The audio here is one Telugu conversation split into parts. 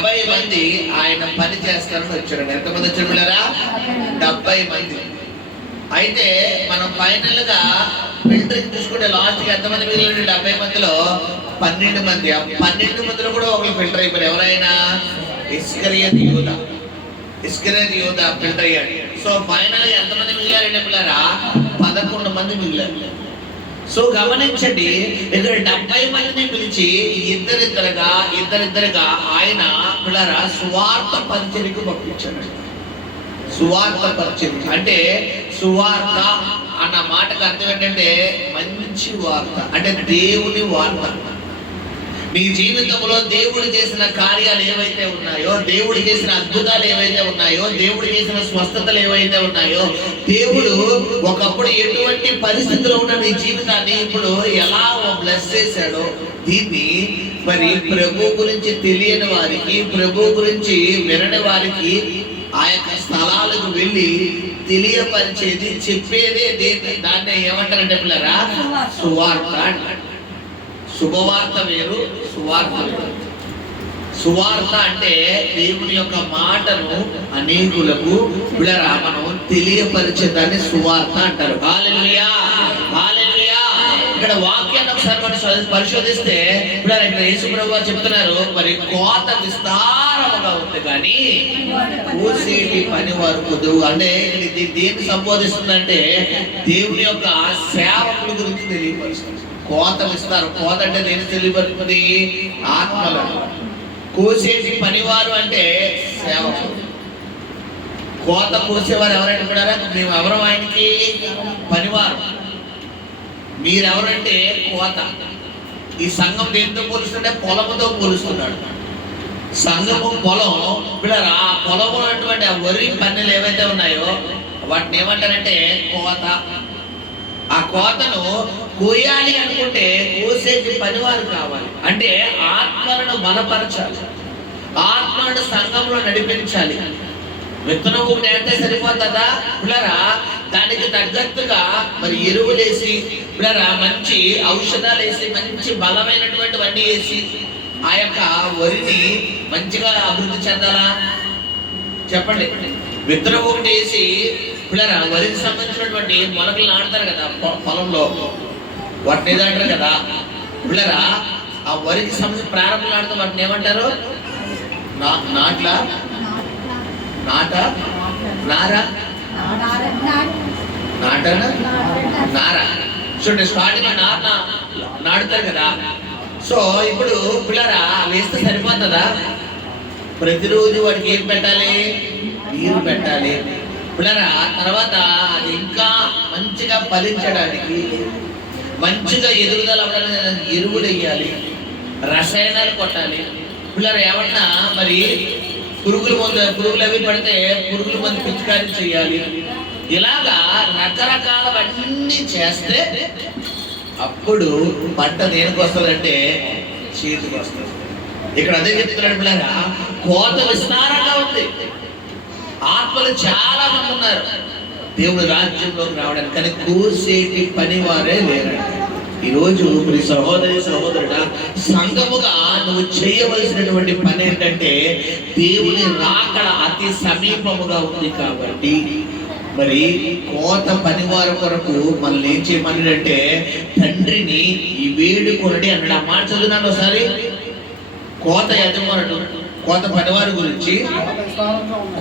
70 మంది ఆయన పని చేస్తారని వచ్చాడు. ఎంతమంది వచ్చారు పిల్లరా? 70 మంది. అయితే మనం ఫైనల్ గా ఫిల్టరింగ్ చూసుకుంటే లాస్ట్ కి ఎంతమంది మిగిలిన 70 మందిలో 12 మంది. ఆ 12 మందిలో కూడా ఒకరు ఫిల్టర్ అయిపోయారు. ఎవరైనా? ఇస్కరియోతు యూదా ఫిల్టర్ అయ్యాడు. సో ఫైనల్ గా ఎంతమంది మిగిలారంటే పిల్లరా? 11 మంది మిగిలారు. సో గమనించండి, ఇక్కడ 70 మందిని పిలిచి ఇద్దరిద్దరుగా ఆయన పిల్లరా సువార్త పరిచర్యకు పంపించాడు. సువార్త పరిచర్య అంటే సువార్త అన్న మాటకు అర్థం ఏంటంటే మంచి వార్త, అంటే దేవుని వార్త. నీ జీవితంలో దేవుడు చేసిన కార్యాలు ఏవైతే ఉన్నాయో, దేవుడు చేసిన అద్భుతాలు ఏవైతే ఉన్నాయో, దేవుడు చేసిన స్వస్థతలు ఏవైతే ఉన్నాయో, దేవుడు ఒకప్పుడు ఎటువంటి పరిస్థితిలో ఉన్న నీ జీవితాన్ని ఇప్పుడు ఎలా బ్లెస్ చేశాడో, దీన్ని మరి ప్రభు గురించి తెలియని వారికి, ప్రభు గురించి వినని వారికి ఆ యొక్క స్థలాలకు వెళ్ళి తెలియపరిచేది, చెప్పేదే దాన్ని ఏమంటారంటే పిల్లరా? సువార్త. శుభవార్త వేరు, సువార్త వేరు. సువార్త అంటే దేవుని యొక్క మాటను అనేకులకు పిల్లరా మనం తెలియపరిచేదాన్ని సువార్త అంటారు. హల్లెలూయా, హల్లెలూయా. ఇక్కడ వాక్యాన్ని ఒకసారి మనం పరిశోధిస్తే పిల్లరా ఇక్కడ యేసుప్రభువు వారు చెప్తున్నారు, మరి కోత విస్తారముగా ఉంది కానీ కోసేటి పని వారు కొద్దురు. అంటే ఇది దేన్ని సంబోధిస్తుందంటే దేవుని యొక్క సేవకుల గురించి తెలియపరుస్తుంది. కోత విస్తారు. కోత అంటే దేని తెలియబడుతుంది? ఆత్మలను. కోసేసి పనివారు అంటే సేవకులు. కోత కోసేవారు ఎవరంటే కూడా మేము ఎవరు? ఆయనకి పనివారు. మీరెవరంటే కోత. ఈ సంఘం దేంతో పోలుస్తుంటే పొలముతో పోలుస్తున్నాడు. సంఘము పొలం. పిల్లరా ఆ పొలంలో ఉన్నటువంటి ఆ వరి పన్నెలు ఏవైతే ఉన్నాయో వాటిని ఏమంటారంటే కోత. ఆ కోతను కోయాలి అనుకుంటే కోసేసి పనివారు కావాలి. అంటే ఆత్మలను బలపరచాలి, ఆత్మలను సంఘంలో నడిపించాలి. విత్తనం ఒకటి అంటే సరిపోతుందా పిల్లరా? దానికి తగ్గట్టుగా మరి ఎరువులేసి పిల్లరా మంచి ఔషధాలు వేసి మంచి బలమైనటువంటి వడ్డీ వేసి ఆ యొక్క వరిని మంచిగా అభివృద్ధి చెందాలా? చెప్పండి. విత్తనం ఒకటి వేసి పిల్లరా వరికి సంబంధించినటువంటి మొలకలు నాటుతారు కదా పొలంలో, వాటిని ఏదంటారు కదా పిల్లరా? ఆ వరికి సంబంధించి ప్రారంభం నాటుతాం, వాటిని ఏమంటారు? నాట్లా, నాట, నారా, నాటనా, నారా. చూడండి స్టార్టింగ్ నాటుతారు కదా. సో ఇప్పుడు పిల్లరా వేస్తే సరిపోతుందా? ప్రతిరోజు వాడికి ఏం పెట్టాలి? నీరు పెట్టాలి పిల్లరా. తర్వాత అది ఇంకా మంచిగా ఫలించడానికి, మంచిగా ఎదుగుదల అవ్వడానికి ఎరువులు వేయాలి, రసాయనాలు కొట్టాలి పిల్లరా. ఏమన్నా మరి పురుగులు అవి పడితే పురుగుల మందు పిచికారీ చేయాలి. ఇలాగా రకరకాలవన్నీ చేస్తే అప్పుడు పంట దేనికి వస్తుందంటే చేతికి వస్తుంది. ఇక్కడ అదే చెప్తున్నాడు పిల్లరా, కోత విస్తారంగా ఉంది. ఆత్మలు చాలా మంది ఉన్నారు దేవుని రాజ్యంలోకి రావడానికి, కానీ కోసేటి పని వారే లేరు. ఈరోజు మీ సహోదరి సహోదరుడా, సంఘముగా నువ్వు చేయవలసినటువంటి పని ఏంటంటే దేవుని రాకడ అతి సమీపముగా ఉంది కాబట్టి మరి కోత పనివారి కొరకు మనల్ని ఏం చేయమని అంటే తండ్రిని ఈ వేడుకొనడి అన్నాడు. ఆ మాట చదువున్నాను ఒకసారి. కోత యజమానుడు కోత పనివారి గురించి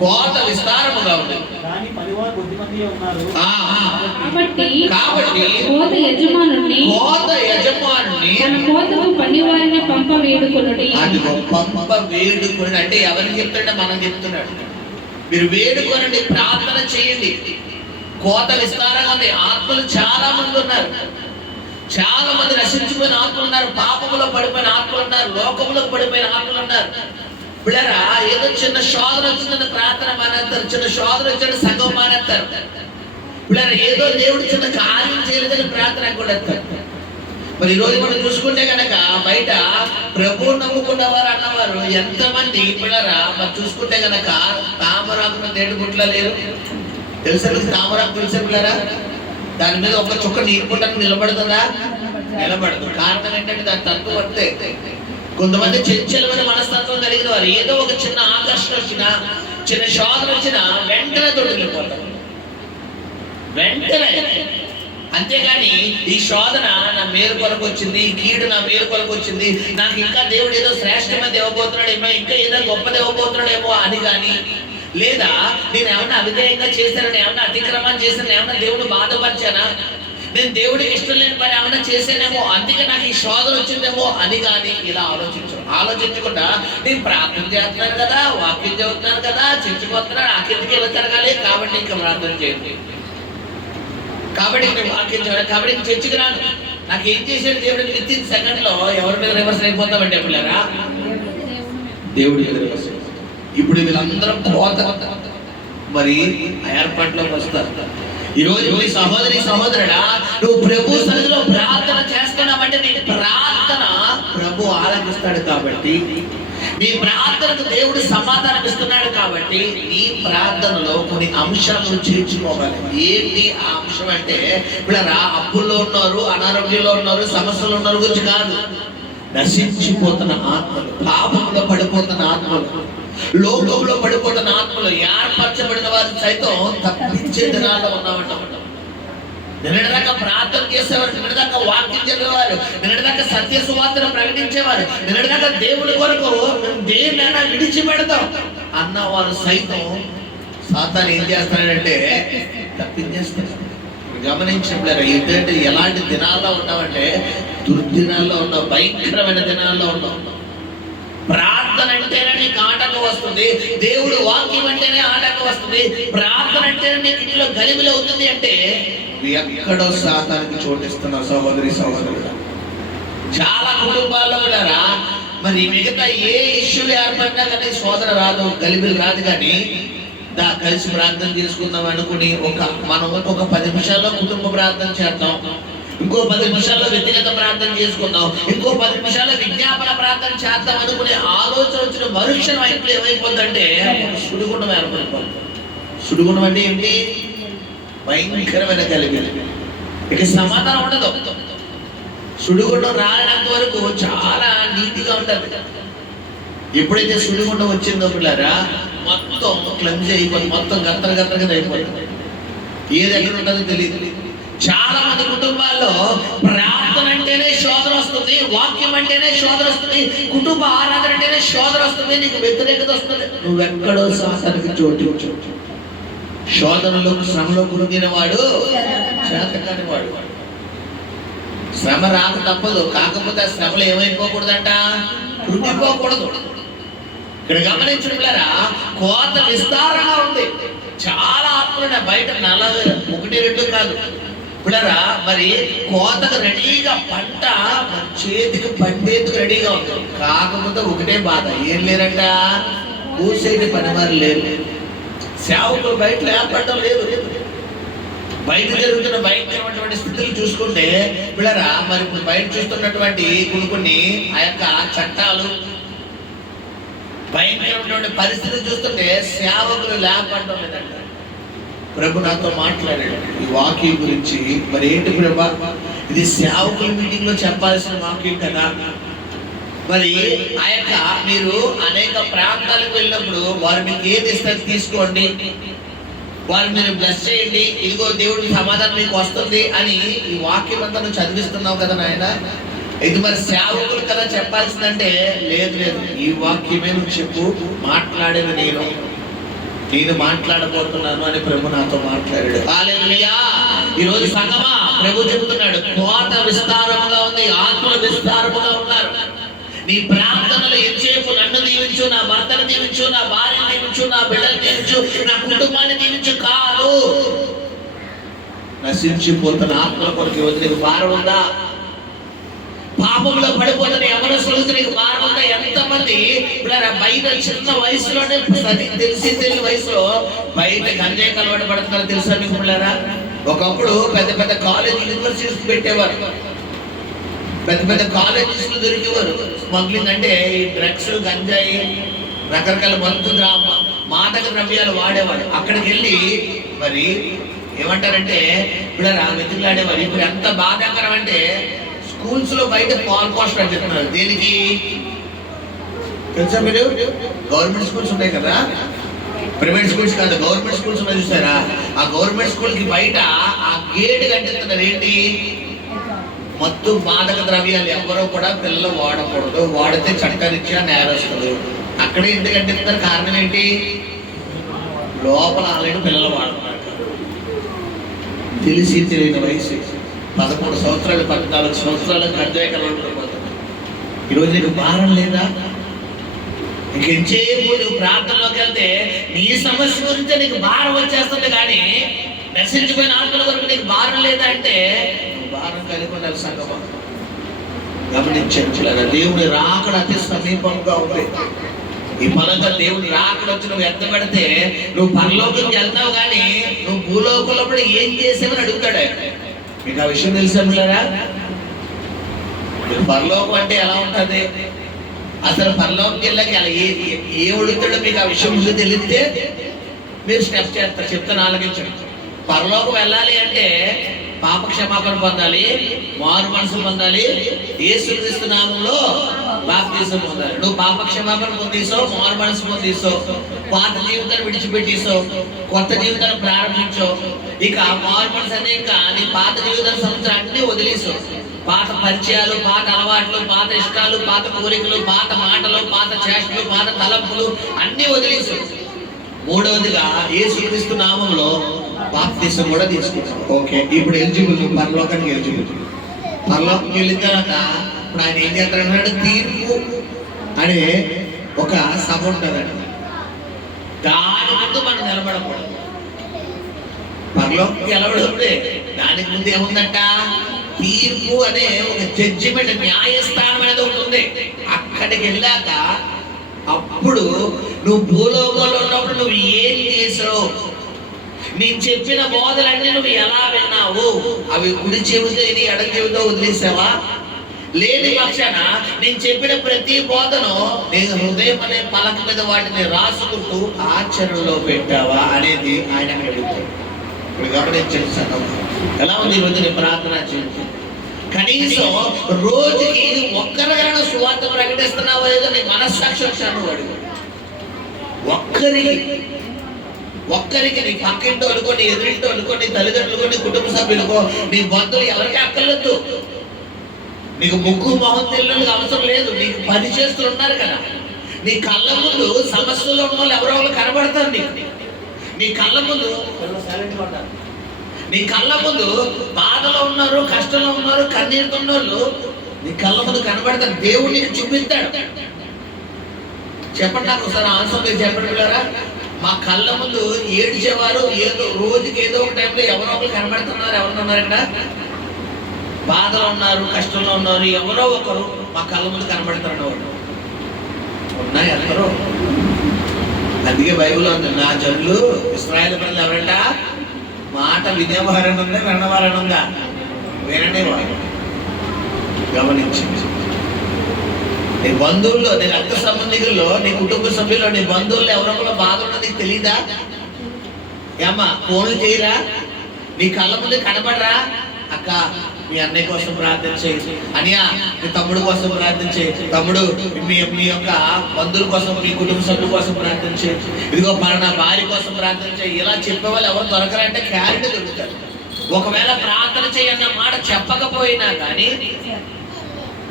కోత విస్తారముగా ఉంది కాబట్టి కోత యజమానుని పంప వేడుకొనుడి. అది పంప వేడుకొనుడి అంటే ఎవరికి చెప్తుంటే మనం చెప్తున్నాడు. మీరు వేడుకొనండి, ప్రార్థన చేయండి. కోత విస్తారంగా ఉంది. ఆత్మలు చాలా మంది ఉన్నారు, చాలా మంది నశించిపోయిన ఆత్మలు ఉన్నారు, పాపములో పడిపోయిన ఆత్మలు ఉన్నారు, లోకములో పడిపోయిన ఆత్మలు ఉన్నారు. పిల్లరా ఏదో చిన్న శోధన వచ్చిందని ప్రార్థన మానేస్తారు, చిన్న శోధన వచ్చిన సంఘం మానేస్తారు. పిల్లరా ఏదో దేవుడు చిన్న కార్యం చేయలేదని ప్రార్థన కూడా. మరి ఈరోజు మనం చూసుకుంటే కనుక బయట ప్రభువు నమ్ముకున్న వారు అన్నవారు ఎంతమంది పిల్లరా మరి చూసుకుంటే కనుక తామరాకును తేడుగుట్ల లేరు. తెలుసా తామరాకు? తెలుసా పిల్లరా? దాని మీద ఒక చుక్క నీరుకుంటానికి నిలబడుతుందా? నిలబడదు. కారణం ఏంటంటే దాని తక్కువ పడితే కొంతమంది చంచలమైన మనస్తత్వం కలిగిన వారు ఏదో ఒక చిన్న ఆకర్షణ వచ్చినా, చిన్న శోధన వచ్చినా వెంటనే తొడిగిపోతారు, వెంటనే. అంతేగాని ఈ శోధన నా మేలు కొరకు వచ్చింది, ఈ కీడు నా మేలు కొరకు వచ్చింది, నాకు ఇంకా దేవుడు ఏదో శ్రేష్టమైనది ఇవ్వబోతున్నాడేమో, ఇంకా ఏదో గొప్పది ఇవ్వబోతున్నాడేమో అని కానీ, లేదా నేను ఏమన్నా అవిధేయంగా చేశానని, ఏమన్నా అతిక్రమం చేశాను, ఏమన్నా దేవుడు బాధపరిచానా, నేను దేవుడికి ఇష్టం లేని పని ఏమన్నా చేశానేమో అందుకే నాకు ఈ శోధన వచ్చిందేమో అని కానీ ఇలా ఆలోచించకుండా నేను ప్రార్థన చేస్తున్నాను కదా, వాక్యం చదువుతున్నాను కదా, చర్చకొస్తున్నాను, ఆ కిందకి ఎలా జరగాలి కాబట్టి ఇంకా ప్రార్థన చేయండి, కాబట్టి నేను వాక్యం చదవాలి, కాబట్టి ఇంక చర్చకి రాను. నాకు ఏం చేశాడు దేవుడు? విత్ ఇన్ సెకండ్ లో ఎవరి మీద రివర్స్ అయిపోతామంటే పిల్లరా, దేవుడి మీద రివర్స్. ఇప్పుడు వీళ్ళందరూ కోత మరి ఏర్పాట్లోకి వస్తారు. ఈ రోజు మీ సహోదరి సహోదరుడా, నువ్వు ప్రభు సన్నిధిలో ప్రార్థన చేస్తున్నావంటే నీ ప్రార్థన ప్రభు ఆలకిస్తాడు, కాబట్టి నీ ప్రార్థనకు దేవుడు సమాధానం ఇస్తున్నాడు, కాబట్టి నీ ప్రార్థనలో కొన్ని అంశాలను చేర్చుకోవాలి. ఏంటి ఆ అంశం అంటే, ఇప్పుడు అప్పుల్లో ఉన్నారు, అనారోగ్యంలో ఉన్నారు, సమస్యలు ఉన్నారు గురించి కాదు, నశించిపోతున్న ఆత్మలు, పాపంలో పడిపోతున్న ఆత్మలు, లోకంలో పడిపోతున్న ఆత్మలు, ఏర్పరచబడిన వారు సైతం తప్పించే దినాల్లో ఉన్నామంట. నిన్నటిదాకా ప్రార్థన చేసేవారు, నిన్నటిదాకా వాక్యం చదివేవారు, నిన్నటిదాకా సత్య సువార్తను ప్రకటించేవారు, నిన్నటిదాకా దేవుడి కొరకు మేము దేన్నైనా విడిచిపెడతాం అన్నవారు సైతం సాతాను ఏం చేస్తాడంటే తప్పించేస్తాడు. గమనించట్లేరు ఏంటంటే ఎలాంటి దినాల్లో ఉన్నామంటే దుర్దినాల్లో ఉన్నాం, భయంకరమైన దినాల్లో ఉన్నాం. ప్రార్థన అంటేనే నీకు ఆటంకం వస్తుంది, దేవుడు వాక్యం అంటేనే ఆటంకం వస్తుంది, ప్రార్థన అంటేనే నీకు ఇంట్లో గలిబిలి అవుతుంది అంటే ఎక్కడో సాతానికి చోటిస్తున్నారు సహోదరి సహోదరుడు. చాలా కుటుంబాల్లో కూడా మరి మిగతా ఏ ఇష్యూలు ఏర్పడినా కానీ శోధన రాదు, గలిబిలి రాదు, కానీ కలిసి ప్రార్థన చేసుకుందాం అనుకుని మనం ఒక 10 నిమిషాల్లో కుటుంబ ప్రార్థన చేద్దాం, ఇంకో 10 నిమిషాల్లో వ్యక్తిగత ప్రార్థన చేసుకుందాం, ఇంకో 10 నిమిషాల్లో విజ్ఞాపన ప్రార్థన చేద్దాం అనుకునే ఆలోచన వచ్చిన మరుక్షణం అయితే ఏమైపోతుందంటే సుడిగుండం ఏర్పడిపోతుంది. సుడిగుండం అంటే ఏంటి? భయంకరమైన కలిగిలి, ఇక సమాధానం ఉండదు. సుడిగుండం రానంత వరకు చాలా నీతిగా ఉంటుంది. ఎప్పుడైతే సుడిగుండం వచ్చిందో పిల్లరా మొత్తం క్లమ్జీ అయిపోతుంది, మొత్తం గత్తరగా అయిపోతుంది, ఏది ఎక్కడ ఉంటుందో తెలియదు. చాలా మంది కుటుంబాల్లో ప్రార్థన అంటేనే శోధన వస్తుంది, వాక్యం అంటేనే శోధన వస్తుంది, కుటుంబ ఆరాధన అంటేనే శోధన వస్తుంది, నీకు వ్యతిరేకత వస్తుంది. నువ్వెక్కడో సాతానికి చోటు. శోధనలో శ్రమలో కురిగిన వాడు చేతకాని వాడు. శ్రమ రాక తప్పదు, కాకపోతే ఆ శ్రమలు ఏమైపోకూడదంట, కృంగిపోకూడదు. ఇక్కడ గమనించిన పిల్లరా కోత విస్తారంగా ఉంది, చాలా ఆత్మలు బయట 1-2 కాదు పిల్లరా. మరి కోతకు రెడీగా పంట చేతికి పండేందుకు రెడీగా ఉంది, కాకపోతే ఒకటే బాధ, ఏం లేరంట, కూసేటి పని వారు లేరు, సేవకులు బయట ఏర్పడడం లేదు. బయట జరుగుతున్న భయంకరమైనటువంటి స్థితులు చూసుకుంటే పిల్లరా, మరి ఇప్పుడు బయట చూస్తున్నటువంటి కొన్ని ఆ యొక్క చట్టాలు, భయంకరమైనటువంటి పరిస్థితులు చూస్తుంటే సేవకులు లేపడడం లేదంట. ప్రభు నాతో మాట్లాడాడు ఈ వాక్యం గురించి. మరి ఏంటి ప్రభా, ఇది సేవకుల మీటింగ్ లో చెప్పాల్సిన వాక్యం కదా. మరి ఆ యొక్క మీరు అనేక ప్రాంతాలకు వెళ్ళినప్పుడు వారు మీకు ఏది ఇస్తారు తీసుకోండి, వారు మీరు బ్లెస్ చేయండి, ఇదిగో దేవుడి సమాధానం మీకు వస్తుంది అని ఈ వాక్యం అంతా నువ్వు చదివిస్తున్నావు కదా నాయన. ఇది మరి సేవకులు కదా చెప్పాల్సిందంటే లేదు, ఈ వాక్యమే నువ్వు చెప్పు, మాట్లాడేది నేను మాట్లాడబోతున్నాను అని ప్రభు నాతో మాట్లాడాడు. హల్లెలూయా. ఈ రోజు సంగమా ప్రభు చెబుతున్నాడు, కోట విస్తారముగా ఉంది, ఆత్మలు విస్తారముగా ఉన్నారు. నీ ప్రార్థనలు ఎంతసేపు నన్ను దీవించు, నా భర్తను దీవించు, నా భార్యను దీవించు, నా బిడ్డను దీవించు, నా కుటుంబాన్ని దీవించు కాదు, నశించిపోతున్న ఆత్మల కొరకు వదిలేకు భారం ఉందా? పాపంలో పడిపోతున్న యవనస్తులకు నీకు భారం ఉందా? ఎంతమంది బయట చిన్న వయసులోనే తెలియని వయసులో బయట గంజాయి అలవాటు పడుతున్నారు తెలుసా మీకు పిల్లరా? ఒకప్పుడు పెద్ద కాలేజ్ యూనివర్సిటీస్ పెట్టేవారు, పెద్ద కాలేజెస్ లో దొరికేవారు. స్మగ్లింగ్ అంటే ఈ డ్రగ్స్, గంజాయి, రకరకాల మాదక ద్రవ్యాలు వాడేవారు. అక్కడికి వెళ్ళి మరి ఏమంటారంటే పిల్లరా వెతుకులాడేవారు. ఇప్పుడు ఎంత బాధాకరం అంటే స్కూల్స్ లో బయట పాల్ పోస్టర్ అని చెప్తున్నారు. దేనికి? తెలుసా మీరు? గవర్నమెంట్ స్కూల్స్ ఉన్నాయి కదా, ప్రైవేట్ స్కూల్స్ కాదు, గవర్నమెంట్ స్కూల్స్ ఉన్నాయి చూసారా? ఆ గవర్నమెంట్ స్కూల్ కి బయట ఆ గేట్ కట్టిస్తున్నారు. ఏంటి? మత్తు మాదక ద్రవ్యాలు ఎవరో కూడా పిల్లలు వాడకూడదు, వాడితే చట్టరీత్యా నేరస్తులు. అక్కడే ఎందుకు కట్టిస్తున్నారు? కారణం ఏంటి? లోపల ఆల్రెడీ పిల్లలు వాడుతున్నారు. తెలిసి తెలియని వయసు 13 సంవత్సరాలు 14 సంవత్సరాలకు అర్థమైపోతుంది. ఈరోజు నీకు భారం లేదా? ఇంకెంచేపు నువ్వు ప్రార్థనలోకి వెళ్తే నీ సమస్య గురించి నీకు భారం వచ్చేస్తుంది, కానీ నశించిపోయిన ఆత్మల వరకు నీకు భారం లేదా అంటే నువ్వు భారం కలిగి ఉండాలి. సంగమం గమనించారు, దేవుని రాకడ అతి సమీపంగా ఉంది. ఈ ఫలంగా దేవుని రాకడ వచ్చి నువ్వు ఎత్తబడితే నువ్వు పరలోకంకి వెళ్తావు, కానీ నువ్వు భూలోకంలో ఏం చేసావని అడుగుతాడు. మీకు ఆ విషయం తెలుసా పిల్లరా? పరలోకం అంటే ఎలా ఉంటుంది? అసలు పరలోకంకి వెళ్ళాక అలా ఏ అడుగుతాడో మీకు ఆ విషయం ముందు తెలిస్తే మీరు స్టెప్ చేస్తారు. చెప్తాను, ఆలోచించండి. పరలోకం వెళ్ళాలి అంటే పాప క్షమాపణ పొందాలి, మారు మనసు పొందాలి, యేసుక్రీస్తు నామములో బాప్తిసం పొందాలి. నువ్వు పాప క్షమాపణ పొందేసావు, మారు మనసు పొందేసావు, పాత జీవితాన్ని విడిచిపెట్టేసావు, కొత్త జీవితాన్ని ప్రారంభించావు. ఇక మారు మనసు అనే నీ పాత జీవితాల సంవత్సరం అన్ని వదిలేసావు. పాత పరిచయాలు, పాత అలవాట్లు, పాత ఇష్టాలు, పాత కోరికలు, పాత మాటలు, పాత చేష్టలు, పాత తలంపులు అన్ని వదిలేసావు. మూడవదిగా యేసుక్రీస్తు నామములో బాప్తిసం కూడా తీసుకుంటాం. ఓకే, ఇప్పుడు ఎలిజిబుల్, పరలోకానికి ఎలిజిబుల్. పరలోకానికి వెళ్ళిన తర్వాత ఇప్పుడు ఆయన ఏం చేస్తాడంటే తీర్పు అనే ఒక సభ ఉంటుందండి. దాని ముందు మనం నిలబడకూడదు. పరలోకానికి నిలబడితే దానికి ముందు ఏముందంట? తీర్పు అనే ఒక జడ్జిమెంట్, న్యాయస్థానం అనేది ఒకటి ఉంది. అక్కడికి వెళ్ళాక అప్పుడు నువ్వు భూలోకంలో ఉన్నప్పుడు నువ్వు ఏం చేసావు, నేను చెప్పిన బోధలన్నీ నువ్వు ఎలా విన్నావు, అవి కుడి చెబితే నీ ఎడమ చెబితో వదిలేసావా? లేని పక్షాన నేను చెప్పిన ప్రతి బోధను నేను హృదయం అనే పలక మీద వాటిని రాసుకుంటూ ఆచరణలో పెట్టావా అనేది ఆయన అడుగుతాడు. ఇప్పుడు గమనించండి సంగమం ఎలా ఉంది ఈరోజు నీ ప్రార్థన చేయండి. కనీసం రోజుకి ఒక్కరికైనా సువార్త ప్రకటిస్తున్నావో లేదో నీ మనస్సాక్షి అడుగు. ఒక్కరికి నీ పక్కింటో అనుకో, నీ ఎదురింటో అనుకో, నీ తల్లిదండ్రులకో, నీ కుటుంబ సభ్యులకో, నీ బంధువులు ఎవరికి అక్కర్లేదు. నీకు ముక్కు మొహం తెలియడానికి అవసరం లేదు. నీకు పరిచేస్తులు ఉన్నారు కదా, నీ కళ్ళ ముందు సమస్యలో ఉన్న వాళ్ళు ఎవరో వాళ్ళు కనబడతారు. నీ కళ్ళ ముందు నీ కళ్ళ ముందు బాధలో ఉన్నారు, కష్టంలో ఉన్నారు, కన్నీరుతో ఉన్నోళ్ళు నీ కళ్ళ ముందు కనబడతారు. దేవుడు నీకు చూపిస్తాడు. చెప్పండి నాకు ఒకసారి ఆన్సర్ మీరు చెప్పండి పిల్లరా. మా కళ్ళ ముందు ఏడ్చేవారు ఏదో రోజుకి ఏదో ఒక టైంలో ఎవరో ఒకరు కనబడుతున్నారు. ఎవరున్నారు ఇక్కడ? బాధలో ఉన్నారు, కష్టంలో ఉన్నారు, ఎవరో ఒకరు మా కళ్ళ ముందు కనబడుతున్నారు. ఉన్నాయి అందరూ. అందుకే బైబిల్లో ఉంది, నా జనులు ఇశ్రాయేలు ప్రజలు ఎవరంట? మాట వినేవారని ఉందా, వినవారని ఉందా? విననే వారు. గమనించి నీ బంధువుల్లో, నీ రక్త సంబంధికుల్లో, నీ కుటుంబ సభ్యుల్లో, నీ బంధువుల్లో ఎవరో బాధ ఉన్నది నీకు తెలీదా? ఏమ్మా ఫోన్లు చేయరా? నీ కళ్ళ ముందు కనబడరా? అక్క మీ అన్నయ్య కోసం ప్రార్థన చేయి, అనియా మీ తమ్ముడు కోసం ప్రార్థన చేయి, తమ్ముడు మీ యొక్క బంధువుల కోసం, మీ కుటుంబ సభ్యుల కోసం ప్రార్థన చేయి, ఇదిగో నా భార్య కోసం ప్రార్థన చేయి. ఇలా చెప్పే వాళ్ళు ఎవరు దొరకరంటే క్యారెట్ దొరుకుతారు. ఒకవేళ ప్రార్థన చేయన్న మాట చెప్పకపోయినా కానీ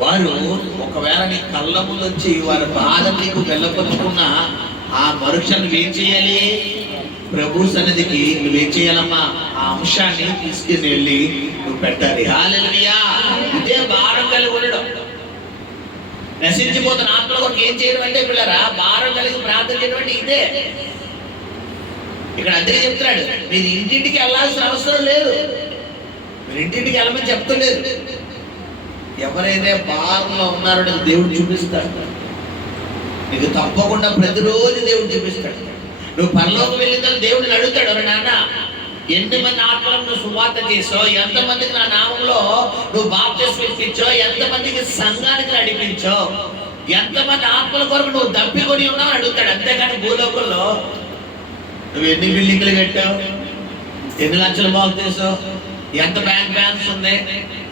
వారు ఒకవేళ నీ కళ్ళ ముందు వచ్చి వారి బాధ నీకు వెళ్ళపరుచుకున్న ఆ మరుక్షణం నువ్వేం చేయాలి? ప్రభు సన్నిధికి నువ్వేం చేయాలమ్మా? ఆ అంశాన్ని తీసుకుని వెళ్ళి నువ్వు పెట్టాలి. హల్లెలూయా. ఇదే భారం కలిగి ఉండడం. నశించిపోతున్న ఆత్మల కొరకు ఏం చేయడం అంటే పిల్లరా, భారం కలిగి ప్రార్థన చేయడం అంటే ఇదే. ఇక్కడ అందుకే చెప్తున్నాడు, మీరు ఇంటింటికి వెళ్ళాల్సిన అవసరం లేదు. మీరు ఇంటింటికి వెళ్ళమని చెప్తలేదు. ఎవరైతే భారంలో ఉన్నారో నీకు దేవుడు చూపిస్తాడు. నీకు తప్పకుండా ప్రతిరోజు దేవుడు చూపిస్తాడు. నువ్వు పరలోకం వెళ్ళిన దేవుడిని అడుగుతాడు, నాన్న ఎంతమంది ఆత్మలకు నువ్వు సువార్త చేసావు, ఎంతమందికి నా నామంలో నువ్వు బాప్తిస్మం ఇప్పించావు, ఎంతమందికి సంఘానికి నడిపించావు, ఎంతమంది ఆత్మల కొరకు నువ్వు దప్పికొని ఉన్నావు అడుగుతాడు. అంతేగాని భూలోకంలో నువ్వు ఎన్ని బిల్డింగ్లు కట్టావు, ఎన్ని లక్షలు బాగు చేసావు, ఎంత బ్యాంక్ బ్యాలెన్స్ ఉంది,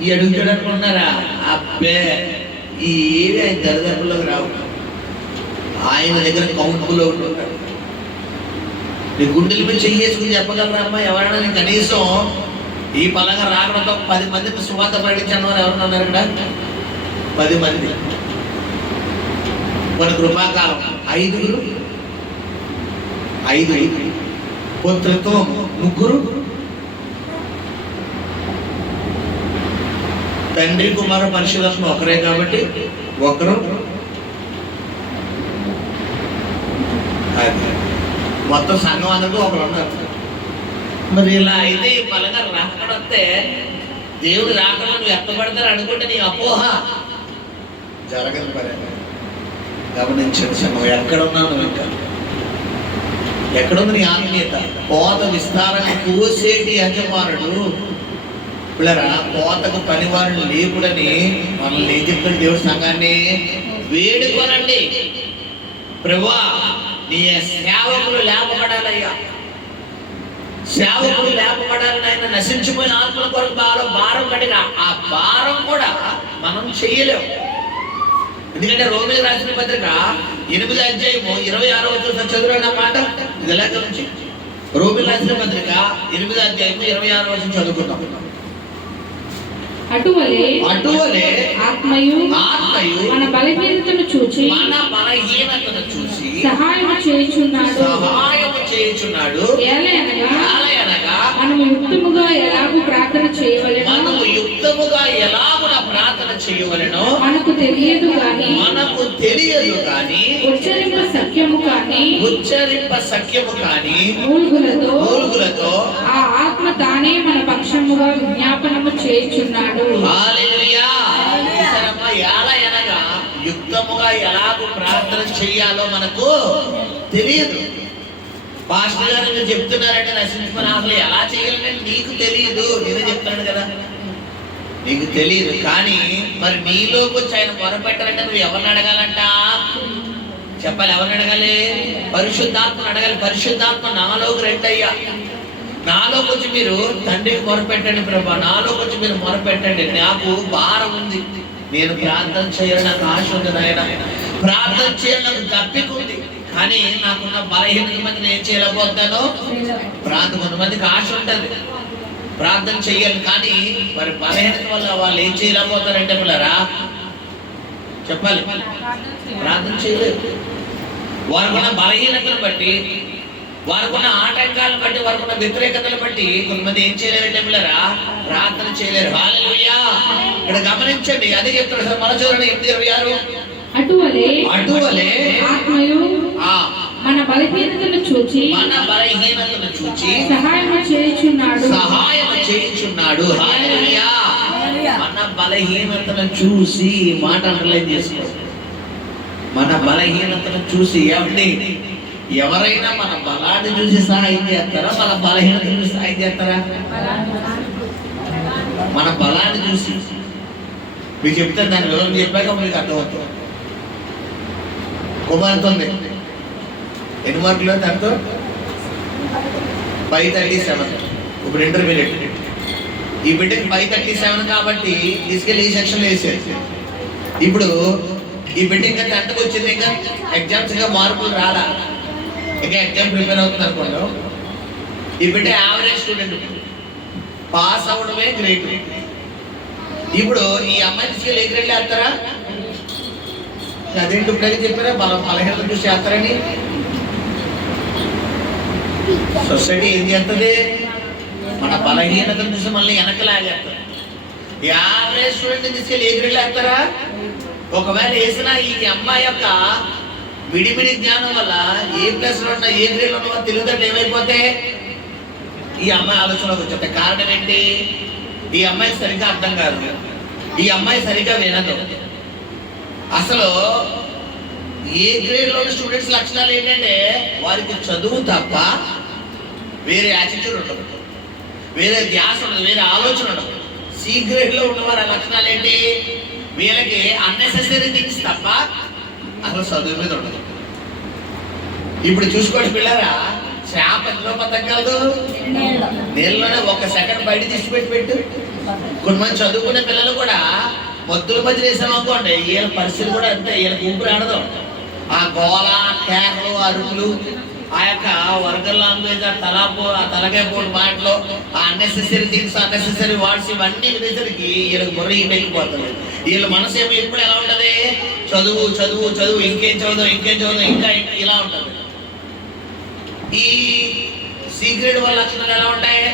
ఈ అడుగుతాడు అనుకుంటున్నారా? అబ్బే, ఈ దరిదాపుల్లోకి రావు. ఆయన దగ్గర కౌంటులో ఉంటాడు. నీ గుండెల మీద చెయ్యేసుకుని చెప్పగలరా అమ్మా ఎవరైనా? నీ కనీసం ఈ పలంగా రాకడంతో 10 మందిని సువార్త ప్రకటించడం వారు ఎవరైనా ఉన్నారు ఇక్కడ? 10 మంది. మన కృపాకాలం 5 పుత్రత్వం 3, తండ్రి కుమార పరిశుధాత్మ ఒకరే కాబట్టి ఒకరు. మొత్తం సంఘం అందరికీ ఒకరు ఉన్నారు. మరి ఇలా అయితే ఈ పలంగా రాకడొస్తే దేవుడు రాకుండా నువ్వు ఎత్తపడతారు అనుకుంటే నీ అపోహ జరగదు. పని గమనించండి సంఘం, ఎక్కడ ఉన్నావు నువ్వు? ఇంకా ఎక్కడుంది నీ ఆత్మీయత? కోత విస్తారంగా కోసేటి యజమానుడు పిల్లరా, కోతకు పనివారులు లేపుడని మనల్ని ఏం చెప్తాడు దేవుడు? సంఘాన్ని వేడుకోనండి, ప్రభువా నీ సేవకులు లేపబడాలయ్యా, సేవకులు లేపబడాలని ఆయన నశించిపోయిన ఆత్మల కొరకు భారం పడిన ఆ భారం కూడా మనం చెయ్యలేము. ఎందుకంటే రోమిలకు రాసిన పత్రిక 8వ అధ్యాయము 26వ వచనం చదువుకున్న మాట ఇది ఎలాగ నుంచి? రోమిలకు రాసిన పత్రిక 8వ అధ్యాయము 26వ వచనం చదువుకుందాం. అటువలే ఆత్మయు మన బలహీనతను చూచి సహాయము చేయుచున్నాడు. ఏలయనగా మనము యుక్తముగా ఎలాగూ ప్రార్థన చేయవలెనో మనకు తెలియదు గాని ఉచ్చరింప సఖ్యము కాని మూలుగులతో ఆ ఆత్మ తానే మన పక్షముగా విజ్ఞాపనము చేయుచున్నాడు. హల్లెలూయా. ఎలాగనగా యుక్తముగా ఎలాగూ ప్రార్థన చెయ్యాలో మనకు తెలియదు. పాస్టర్ గారు మీరు చెప్తున్నారంటే నశించుకుని అసలు ఎలా చేయాలంటే నీకు తెలియదు. నేనే చెప్తున్నాను కదా, నీకు తెలియదు. కానీ మరి నీలోకి వచ్చి ఆయన మొరపెట్టాలంటే నువ్వు ఎవరిని అడగాలంట? చెప్పాలి, ఎవరిని అడగాలి? పరిశుద్ధాత్మను అడగాలి. పరిశుద్ధాత్మ నాలోకి రండి అయ్యా, నాలోకి వచ్చి మీరు తండ్రికి మొరపెట్టండి ప్రభా, నాలోకి వచ్చి మీరు మొరపెట్టండి. నాకు భారం ఉంది, నేను ప్రార్థన చేయాలని నాకు ఆశ ఉంది నాయన, ప్రార్థన చేయాలని నాకు దప్పిక ఉంది. కానీ నాకున్న బలహీనత మంది నేను చేయలేకపోతాను. కొంతమందికి ఆశ ఉంటుంది ప్రార్థన చెయ్యాలి, కానీ మరి బలహీనత వల్ల వాళ్ళు ఏం చేయలేకపోతారంటే పిల్లరా చెప్పాలి, ప్రార్థన చేయలేదు. వారికున్న బలహీనతను బట్టి, వారికున్న ఆటంకాలను బట్టి, వారికున్న వ్యతిరేకతలు బట్టి కొంతమంది ఏం చేయలేరంటే పిల్లరా ప్రార్థన చేయలేరు. హల్లెలూయా. ఇక్కడ గమనించండి, అదే చెప్తాడు సార్ మన చూడండి 8:26. అటువలే ఆత్మయు మన బలహీనతను చూచి సహాయము చేయుచున్నాడు. హల్లెలూయా. మన బలహీనతను చూసి మాట అండర్లైన్ చేసుకో. మన బలహీనతను చూసి ఎవరైనా మన బలాన్ని చూసి సహాయం చేస్తారా? మన బలహీనతను చూసి సహాయం చేస్తారా? మన బలాన్ని చూసి మీకు చెప్తే దాని వివరం చెప్పాక మీకు అర్థమవుతుంది. కుమార్తె ఉంది, ఎన్ని మార్కులు దాంతో 537. ఇప్పుడు ఇంటర్మీడియట్. ఈ బిడ్డకి 537 కాబట్టి తీసుకెళ్ళి ఈ సెక్షన్లో వేసేది. ఇప్పుడు ఈ బిడ్డ ఇంకా 10కి వచ్చింది, ఇంకా ఎగ్జామ్స్ ఇంకా మార్కులు రాలా, ఇంకా ఎగ్జామ్ ప్రిపేర్ అవుతుంది అనుకోండి. ఈ బిడ్డ యావరేజ్ స్టూడెంట్, పాస్ అవ్వడమే గ్రేట్. ఇప్పుడు ఈ అమ్మాయి తీసుకెళ్ళి ఏ గ్రేడ్లో వేస్తారా? అదేంటి ఇప్పుడే చెప్పారా బలహీనత చూసి చేస్తారని? సొసైటీ ఏం చేస్తుంది? మన బలహీనతను చూసి మళ్ళీ వెనకలాగేస్తారు. యావరేజ్ స్టూడెంట్ తీసుకెళ్ళి ఏ గ్రేడ్లో వేస్తారా? ఒకవేళ వేసిన ఈ అమ్మాయి యొక్క విడిమిడి జ్ఞానం వల్ల A+ లో ఉన్న ఏ గ్రేడ్లో ఉన్న తెలివితేటలు ఏమైపోతే ఈ అమ్మాయి ఆలోచనలోకి వచ్చేది. కారణం ఏంటి? ఈ అమ్మాయికి సరిగ్గా అర్థం కాదు, ఈ అమ్మాయి సరిగ్గా వినదు. అసలు ఏ గ్రేడ్లో ఉన్న స్టూడెంట్స్ లక్షణాలు ఏంటంటే వారికి చదువు తప్ప వేరే యాటిట్యూడ్ ఉండదు, వేరే ధ్యాస ఉండదు, వేరే ఆలోచన ఉండదు. సి గ్రేడ్లో ఉన్నవారు ఆ లక్షణాలు ఏంటి? వీళ్ళకి అన్నెసెసరీ థింగ్స్ తప్ప అసలు చదువు మీద ఉండదు. ఇప్పుడు చూసుకోండి పిల్లరా, చేప ఎందులో బతకగలదు? నీళ్ళలోనే 1 సెకండ్ బయట తీసి పెట్టు. కొంతమంది చదువుకునే పిల్లలు కూడా మద్దుల మధ్య వేసామనుకోండి, వీళ్ళ పరిస్థితి కూడా అంతే, వీళ్ళకి ఊపిరి ఆడదు. ఆ గోళ కేకలు అరుపులు, ఆ యొక్క వర్గల్ లాంగ్వేజ్, ఆ తలకాయ పోటు మాటలు, ఆ అన్నెసెసరీ థింగ్స్, అన్నెసెసరీ వర్డ్స్ ఇవన్నీ వినేసరికి వీళ్ళకి బుర్ర అయిపోతుంది. వీళ్ళ మనసు ఏమో ఎప్పుడు ఎలా ఉంటది, చదువు చదువు చదువు, ఇంకేం చదువు ఇంకేం చదువు, ఇంకా ఇలా ఉంటుంది. ఈ సీక్రెట్ వాళ్ళ లక్షణాలు ఎలా ఉంటాయి?